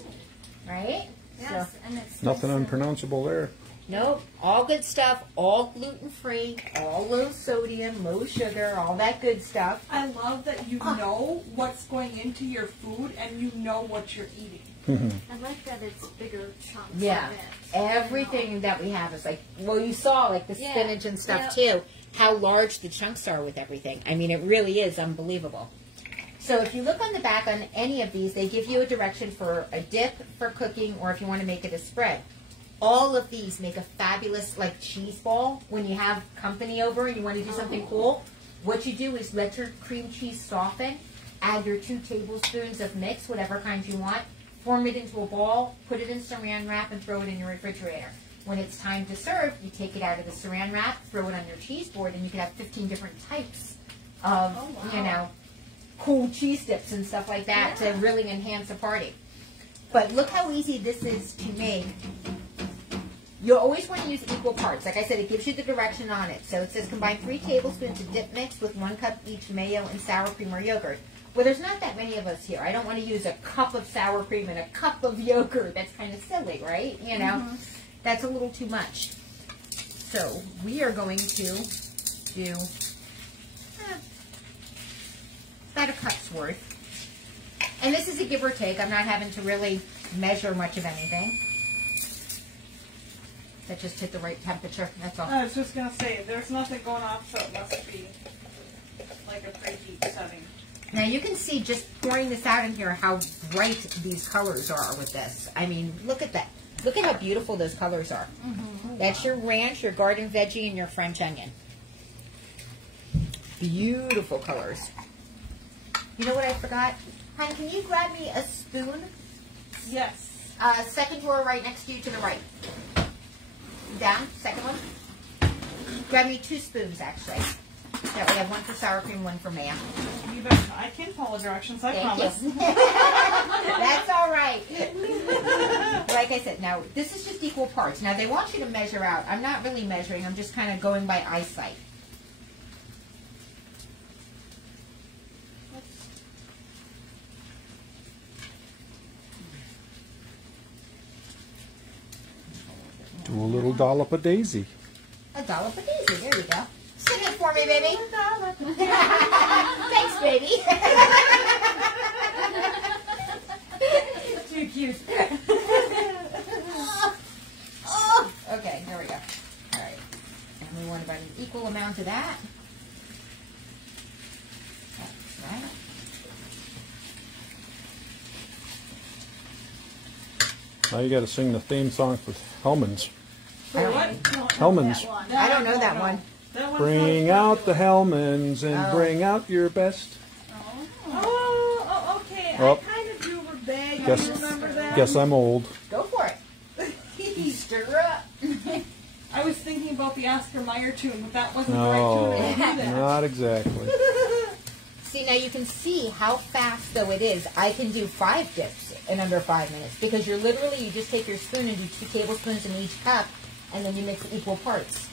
Right? Yes, So, and it's Nothing nice and- unpronounceable there. nope, all good stuff, all gluten-free, all low sodium, low sugar, all that good stuff. I love that you know what's going into your food and you know what you're eating. I like that it's bigger chunks. Yeah, of it, everything that we have is like, well, you saw like the Yeah. spinach and stuff too, how large the chunks are with everything. I mean, it really is unbelievable. So if you look on the back on any of these, they give you a direction for a dip for cooking, or if you want to make it a spread. All of these make a fabulous like cheese ball when you have company over and you want to do something cool. What you do is let your cream cheese soften, add your 2 tablespoons of mix, whatever kind you want, form it into a ball, put it in saran wrap, and throw it in your refrigerator. When it's time to serve, you take it out of the saran wrap, throw it on your cheese board, and you can have 15 different types of, you know, cool cheese dips and stuff like that to really enhance a party. But look how easy this is to make. You always want to use equal parts. Like I said, it gives you the direction on it. So it says combine 3 tablespoons of dip mix with 1 cup each mayo and sour cream or yogurt. Well, there's not that many of us here. I don't want to use a cup of sour cream and a cup of yogurt. That's kind of silly, right? You know, that's a little too much. So we are going to do about a cup's worth. And this is a give or take. I'm not having to really measure much of anything. That just hit the right temperature. That's all. I was just going to say, there's nothing going off, so it must be like a preheat setting. Now you can see just pouring this out in here how bright these colors are with this. I mean, look at that. Look at how beautiful those colors are. That's your ranch, your garden veggie, and your French onion. Beautiful colors. You know what I forgot? Honey, can you grab me a spoon? Yes. Second drawer right next to you to the right. Down, second one. Grab me 2 spoons, actually. That we have 1 for sour cream, 1 for mayo. You bet. I can follow directions, I Thank promise. you. That's all right. Like I said, now, this is just equal parts. Now, they want you to measure out. I'm not really measuring. I'm just kind of going by eyesight. Do a little dollop of daisy. A dollop of daisy. There you go. Sing it for me, baby. Thanks, baby. Too cute. Okay, there we go. All right. And we want about an equal amount of that. That's right. Now you got to sing the theme song for Hellman's. I don't one? Hellman's. I don't know that one. That one's Bring not out the Hellmans and bring out your best. Oh, okay. Oh. I kind of do vaguely Guess, remember that. guess I'm old. Go for it. Stir up. I was thinking about the Oscar Mayer tune, but that wasn't the right No, tune to do that. not exactly. See, now you can see how fast, though, it is. I can do 5 dips in under 5 minutes because you just take your spoon and do 2 tablespoons in each cup, and then you mix equal parts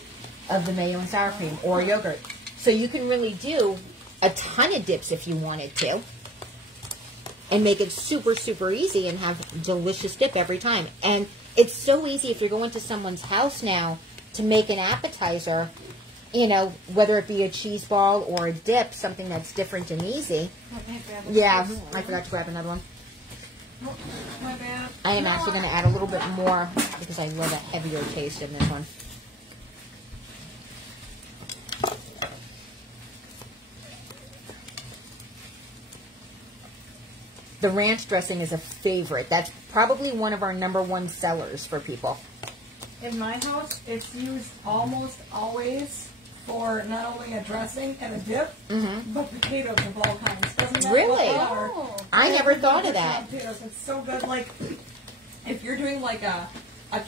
of the mayo and sour cream or yogurt. So you can really do a ton of dips if you wanted to and make it super, super easy and have delicious dip every time. And it's so easy if you're going to someone's house now to make an appetizer, you know, whether it be a cheese ball or a dip, something that's different and easy. Yeah, I forgot to grab another one. My bad. I am actually going to add a little bit more because I love a heavier taste in this one. The ranch dressing is a favorite. That's probably one of our #1 sellers for people. In my house, it's used almost always for not only a dressing and a dip, but potatoes of all kinds. Doesn't matter Really? what flour. I never thought of It's that. potatoes. It's so good. Like, if you're doing like a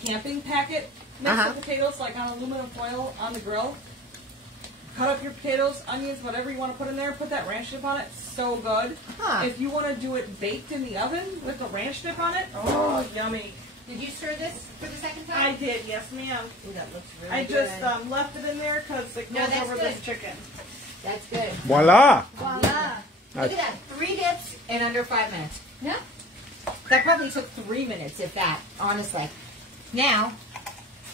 camping packet mix of potatoes, like on aluminum foil on the grill, cut up your potatoes, onions, whatever you want to put in there, put that ranch dip on it. So good. Huh. If you want to do it baked in the oven with the ranch dip on it, oh, yummy. Did you stir this for the second I did, yes ma'am. Ooh, that looks really I good. just left it in there because it No, goes that's over good. this chicken. That's good. Voila! Voila. Look at that. 3 dips in under 5 minutes. Yeah. That probably took 3 minutes, if that, honestly. Now,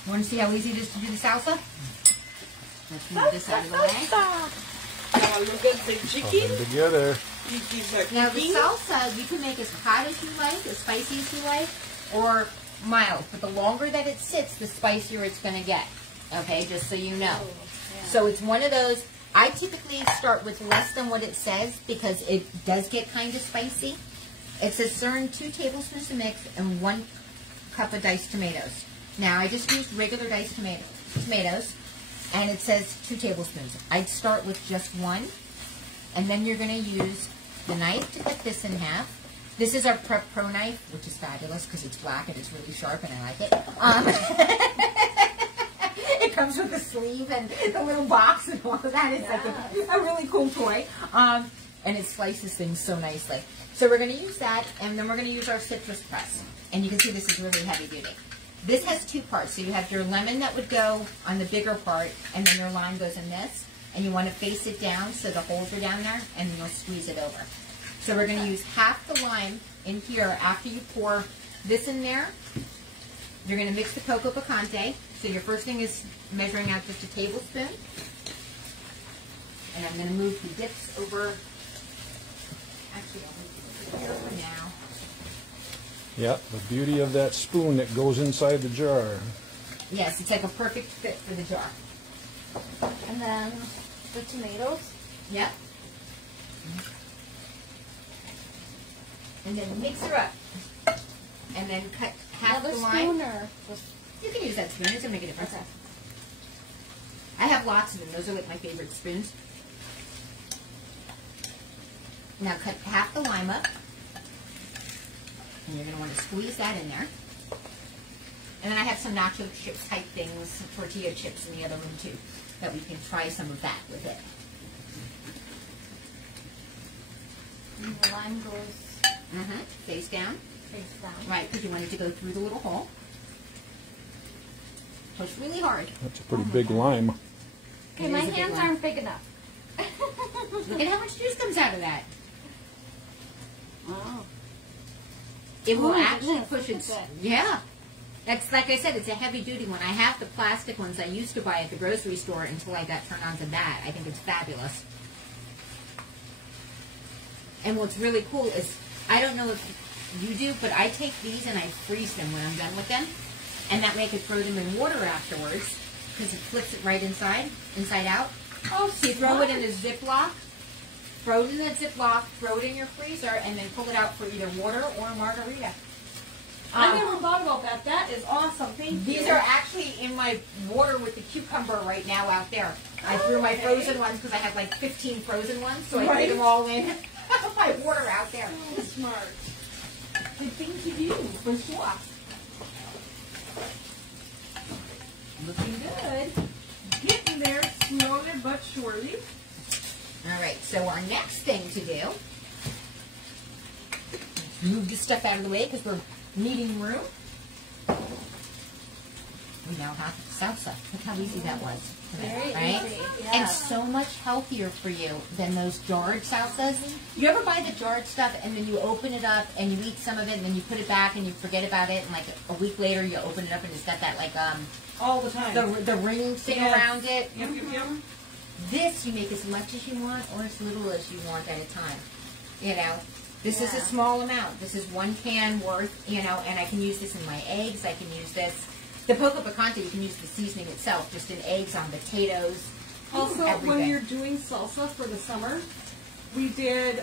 want to see how easy it is to do the salsa? Let's move this out of the way. Look at the Put chicken. them together. Now, the salsa, you can make as hot as you like, as spicy as you like, or mild. But the longer that it sits, the spicier it's going to get. Okay, just so you know. So it's one of those, I typically start with less than what it says because it does get kind of spicy. It says stir in 2 tablespoons of mix and 1 cup of diced tomatoes. Now, I just used regular diced tomatoes, and it says 2 tablespoons. I'd start with just 1, and then you're going to use the knife to cut this in half. This is our Prep Pro knife, which is fabulous because it's black and it's really sharp, and I like it. It comes with the sleeve and the little box and all of that. It's like a really cool toy. And it slices things so nicely. So we're going to use that, and then we're going to use our citrus press. And you can see this is really heavy duty. This has 2 parts. So you have your lemon that would go on the bigger part, and then your lime goes in this. And you want to face it down so the holes are down there, and you'll squeeze it over. So we're going to use half the lime in here after you pour this in there. You're going to mix the cocoa picante. So your first thing is measuring out just a tablespoon. And I'm going to move the dips over. Actually, I'll move it here for now. Yep, the beauty of that spoon that goes inside the jar. Yes, it's like a perfect fit for the jar. And then the tomatoes. Yep. And then mix her up. And then cut half Another the lime. spoon or just You can use that spoon. It doesn't make a difference. I have lots of them. Those are like my favorite spoons. Now cut half the lime up. And you're going to want to squeeze that in there. And then I have some nacho chips type things, tortilla chips in the other room too, that we can try some of that with it. and the lime goes Face down. face down. Right, because you want it to go through the little hole. Push really hard. That's a pretty big lime. Okay, It my is a big hands one. aren't big enough. Look at how much juice comes out of that. Wow. It will Oh, actually goodness, push look its... at that. Yeah. That's, like I said, it's a heavy duty one. I have the plastic ones I used to buy at the grocery store until I got turned on to that. I think it's fabulous. And what's really cool is, I don't know if you do, but I take these and I freeze them when I'm done with them. And that way I could throw them in water afterwards, because it flips it right inside out. Oh, So you throw it in a Ziploc, throw it in the Ziploc, throw it in your freezer, and then pull it out for either water or a margarita. I never thought about that. That is awesome. Thank you. These are actually in my water with the cucumber right now out there. I threw my frozen ones because I had like 15 frozen ones, so I threw them all in my water out there. So smart. Good thing to do, for sure. Looking good. Getting there slowly but surely. All right, so our next thing to do, move this stuff out of the way because we're needing room. We now have salsa. Look how easy that was. Very Right? easy, And so much healthier for you than those jarred salsas. You ever buy the jarred stuff and then you open it up and you eat some of it and then you put it back and you forget about it and like a week later you open it up and it's got that like All the time. the ring thing around it. Yep, yep, yep. This you make as much as you want or as little as you want at a time. You know, this is a small amount. This is 1 can worth, you know, and I can use this in my eggs. I can use this. The poco picante, you can use the seasoning itself, just in eggs, on potatoes. Also, everything. when you're doing salsa for the summer, we did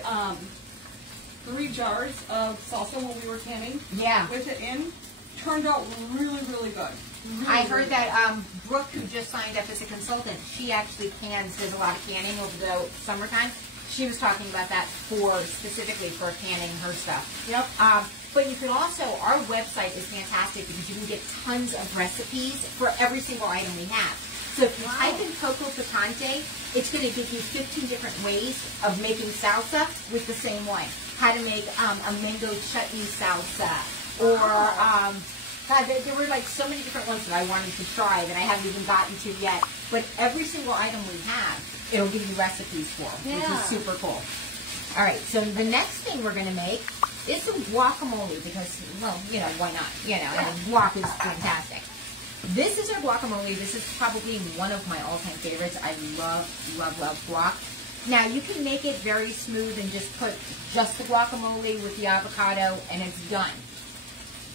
3 jars of salsa when we were canning. Yeah. With it in. Turned out really, really good. Really, I heard really that Brooke, who just signed up as a consultant, she actually does a lot of canning over the summertime. She was talking about that specifically for canning her stuff. Yep. But you can also, our website is fantastic because you can get tons of recipes for every single item we have. So if you type in coco picante, it's going to give you 15 different ways of making salsa with the same one. How to make a mango chutney salsa, or God, there were like so many different ones that I wanted to try that I haven't even gotten to yet. But every single item we have, it'll give you recipes for, which is super cool. All right, so the next thing we're going to make is some guacamole because, well, you know, why not? You know, and guac is fantastic. This is our guacamole. This is probably one of my all-time favorites. I love, love, love guac. Now, you can make it very smooth and just put just the guacamole with the avocado, and it's done.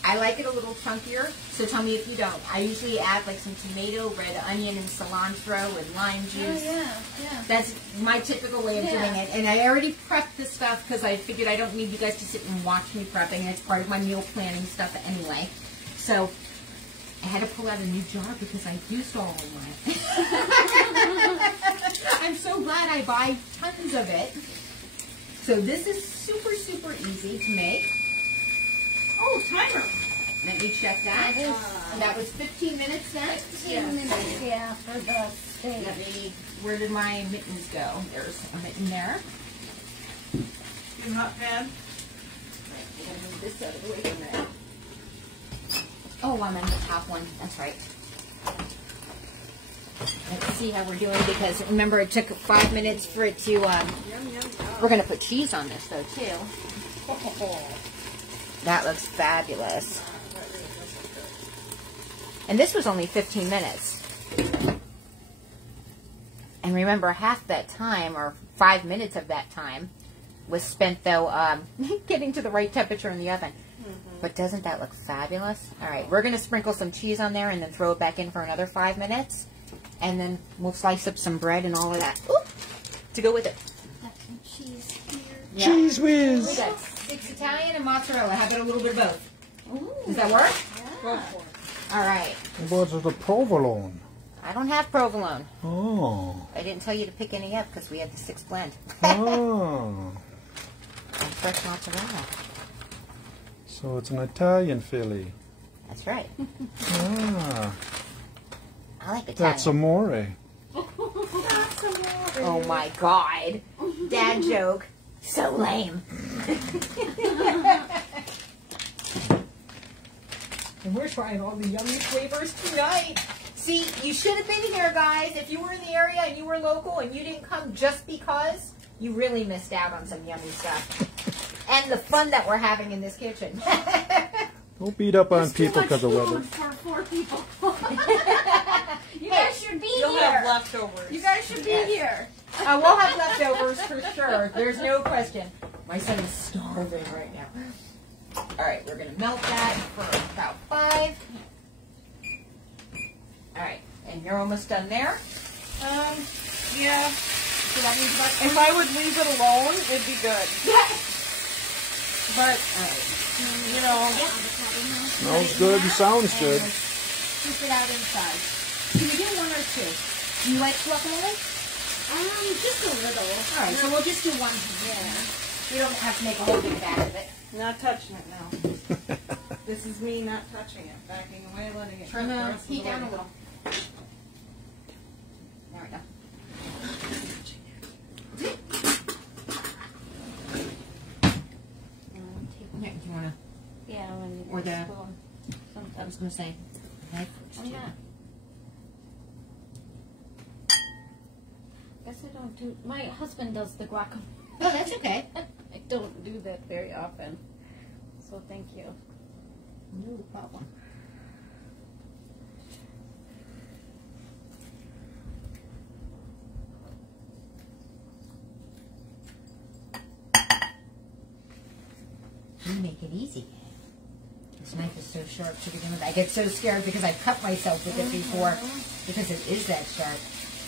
I like it a little chunkier, so tell me if you don't. I usually add like some tomato, red onion, and cilantro with lime juice. Oh, yeah. That's my typical way of doing it. And I already prepped this stuff because I figured I don't need you guys to sit and watch me prepping. It's part of my meal planning stuff anyway. So I had to pull out a new jar because I used all of mine. I'm so glad I buy tons of it. So this is super, super easy to make. Oh, timer. Let me check that. That was 15 minutes then? 15 minutes, yeah, for the steak. Let me, where did my mittens go? There's a mitten there. You hot pan. I'm going to move this out of the way for a minute. Oh, I'm on the top one. That's right. Let's see how we're doing because remember it took 5 minutes for it to, we're going to put cheese on this though too. That looks fabulous. And this was only 15 minutes. And remember, half that time, or 5 minutes of that time, was spent, though, getting to the right temperature in the oven. But doesn't that look fabulous? All right, we're going to sprinkle some cheese on there and then throw it back in for another 5 minutes. And then we'll slice up some bread and all of that to go with it. Got some cheese here. Yeah. Cheese whiz. We got 6 Italian and mozzarella. How about a little bit of both? Ooh, Does that work? Go for it. All right. What's the provolone? I don't have provolone. Oh. I didn't tell you to pick any up because we had the 6 blend. Oh. And fresh mozzarella. So it's an Italian Philly. That's right. Ah. I like Italian. That's amore. Oh my God. Dad joke. So lame. And we're trying all the yummy flavors tonight. See, you should have been here, guys. If you were in the area and you were local and you didn't come just because, you really missed out on some yummy stuff. And the fun that we're having in this kitchen. Don't beat up on people because of weather. for 4 people. You guys should be You'll here. have leftovers. You guys should be here. We'll have leftovers for sure. There's no question. My son is starving right now. All right, we're going to melt that for about 5. All right, and you're almost done there. Yeah. So that means about If I would leave it alone, it'd be good. But, all right. you know, Smells good and sounds good. Scoop it out inside. Can you do one or two? Do you like guacamole? Just a little. All right, so we'll just do one. Yeah. We don't have to make a whole big bag of it. Not touching it now. This is me not touching it. Backing away, letting it Turn cook the rest of heat way. down a little. There we go. Yeah, do you want to? Yeah, when you Or the- spoon. I was Sometimes. going to say. Knife first, I'm too. not. Guess I don't do. My husband does the guacamole. Oh, that's okay. I don't do that very often. So thank you. No problem. You make it easy. This knife is so sharp to begin with. I get so scared because I've cut myself with it before because it is that sharp.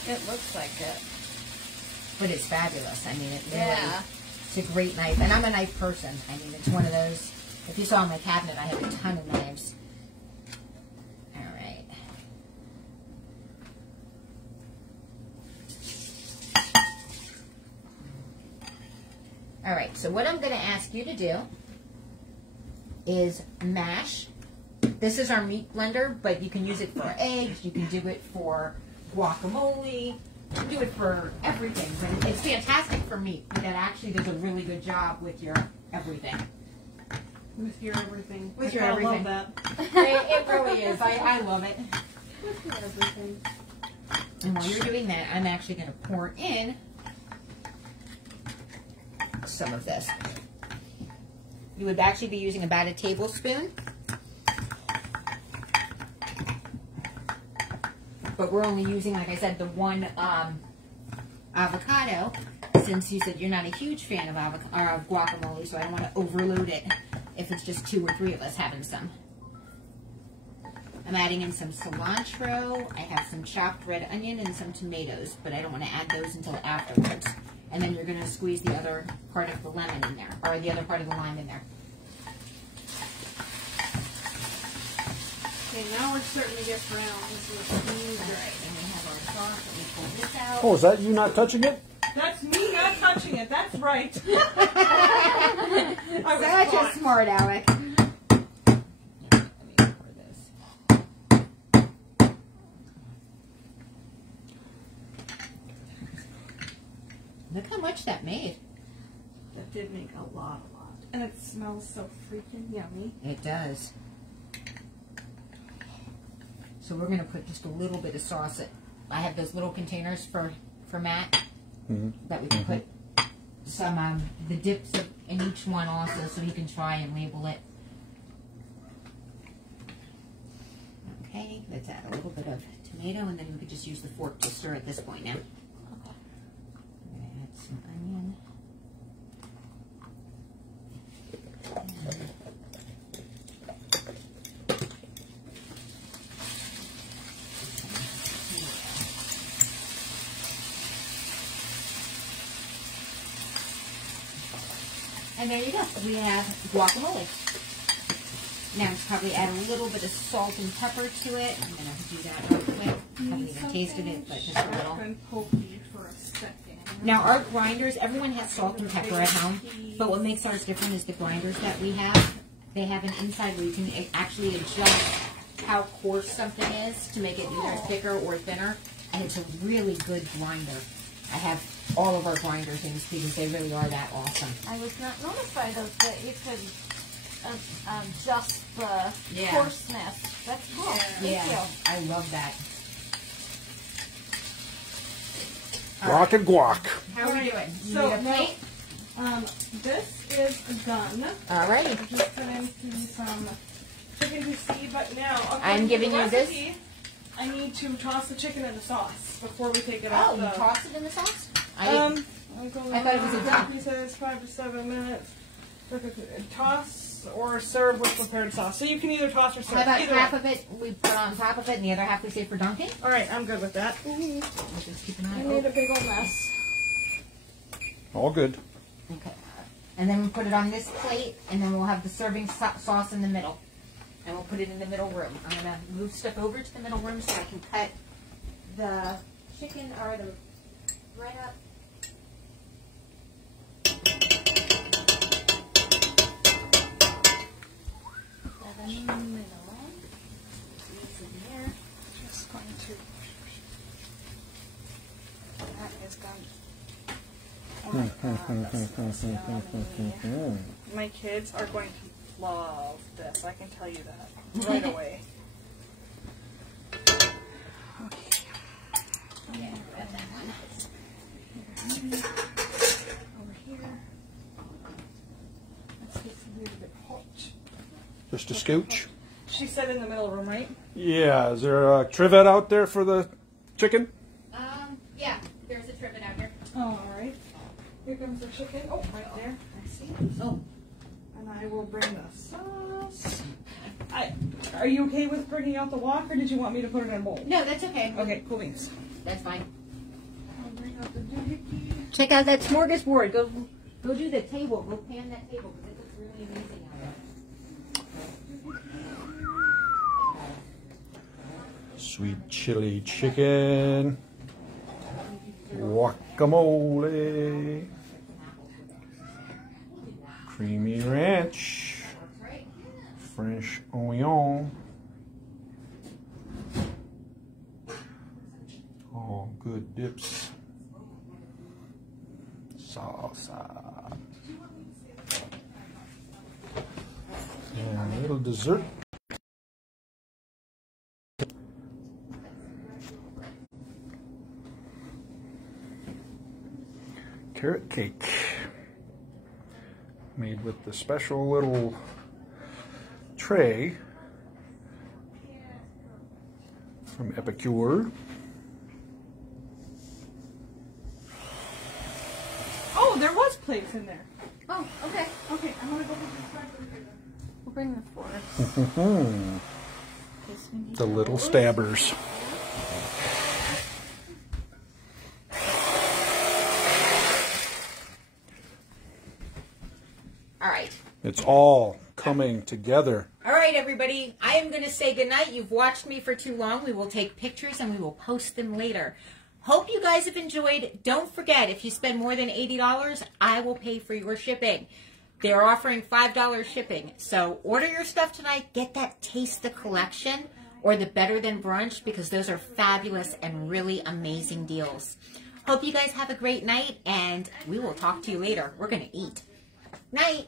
It looks like it. But it's fabulous. I mean, it really, Yeah. it's a great knife. And I'm a knife person. I mean, it's one of those, if you saw my cabinet, I have a ton of knives. All right. All right, so what I'm going to ask you to do is mash. This is our meat blender, but you can use it for eggs. You can do it for guacamole. You can do it for everything. But it's fantastic for meat. That actually does a really good job with your everything. With your everything. With your I everything. love that. It really is. I love it. With your everything. And while you're doing that, I'm actually going to pour in some of this. You would actually be using about a tablespoon. But we're only using, like I said, the one avocado, since you said you're not a huge fan of guacamole, so I don't want to overload it if it's just 2 or 3 of us having some. I'm adding in some cilantro. I have some chopped red onion and some tomatoes, but I don't want to add those until afterwards. And then you're going to squeeze the other part of the lemon in there, or the other part of the lime in there. Okay, now we're starting to get brown. This is All right, then we have our sauce. Let me pull this out. Oh, is that you not touching it? That's me not touching it. That's right. I was Such caught. a smart Alec. Let me pour this. Look how much that made. That did make a lot. And it smells so freaking yummy. It does. So we're going to put just a little bit of sauce in. I have those little containers for Matt that we can put some the dips in each one also, so he can try and label it. Okay, let's add a little bit of tomato, and then we could just use the fork to stir at this point now. Okay. I'm going to add some onion. And there you go. We have guacamole. Now let's probably add a little bit of salt and pepper to it. I'm going to do that real quick. Haven't even tasted it, but just a little. And poke you for a second. Now our grinders, everyone has salt and pepper at home, but what makes ours different is the grinders that we have. They have an inside where you can actually adjust how coarse something is to make it either thicker or thinner, and it's a really good grinder. I have all of our grinder things because they really are that awesome. I was not notified of that. You could adjust the Yeah. coarseness. That's cool. Thank you. I love that. Rock and guac. How are we doing? You So, need a plate? this is done. All right. I'm just putting some chicken to see, but now I'm giving the you this. recipe, I need to toss the chicken in the sauce before we take it Oh, out. you the, toss it in the sauce? I'm going I thought it was a done. He says 5 to 7 minutes. Toss or serve with prepared sauce. So you can either toss or serve. How about either half way. of it we put on top of it and the other half we save for dunking? All right, I'm good with that. We'll just keep an I eye made on a big old mess. All good. Okay. And then we put it on this plate, and then we'll have the serving sauce in the middle. and we'll put it in the middle room. I'm going to move stuff over to the middle room so I can cut the chicken or the bread up. In the middle. It's in there. Just going to. That is done. Oh my God, that smells yummy. My kids are going to love this. I can tell you that right away. Okay. Yeah, grab that one. Over here. Let's get a little bit hot. Just a scooch. She said in the middle room, right? Yeah, is there a trivet out there for the chicken? Yeah, there's a trivet out here. Oh, all right. Here comes the chicken. Oh, right there. I see. Oh. And I will bring the sauce. Are you okay with bringing out the wok, or did you want me to put it in a bowl? No, that's okay. Okay, cool beans. That's fine. I'll bring out the doohickey. Check out that smorgasbord. Go do the table. Go pan that table because it looks really amazing out there. Sweet chili chicken. Guacamole. Creamy ranch. French onion. All good dips. Salsa. And a little dessert. Carrot cake. Made with the special little tray from Epicure. Oh, there was plates in there. Oh, okay. Okay, I'm gonna go with this back over here. We'll bring the fork. The little stabbers. All right. It's all coming together. All right, everybody. I am going to say goodnight. You've watched me for too long. We will take pictures and we will post them later. Hope you guys have enjoyed. Don't forget, if you spend more than $80, I will pay for your shipping. They're offering $5 shipping. So order your stuff tonight. Get that Taste the Collection or the Better Than Brunch because those are fabulous and really amazing deals. Hope you guys have a great night and we will talk to you later. We're going to eat. Night.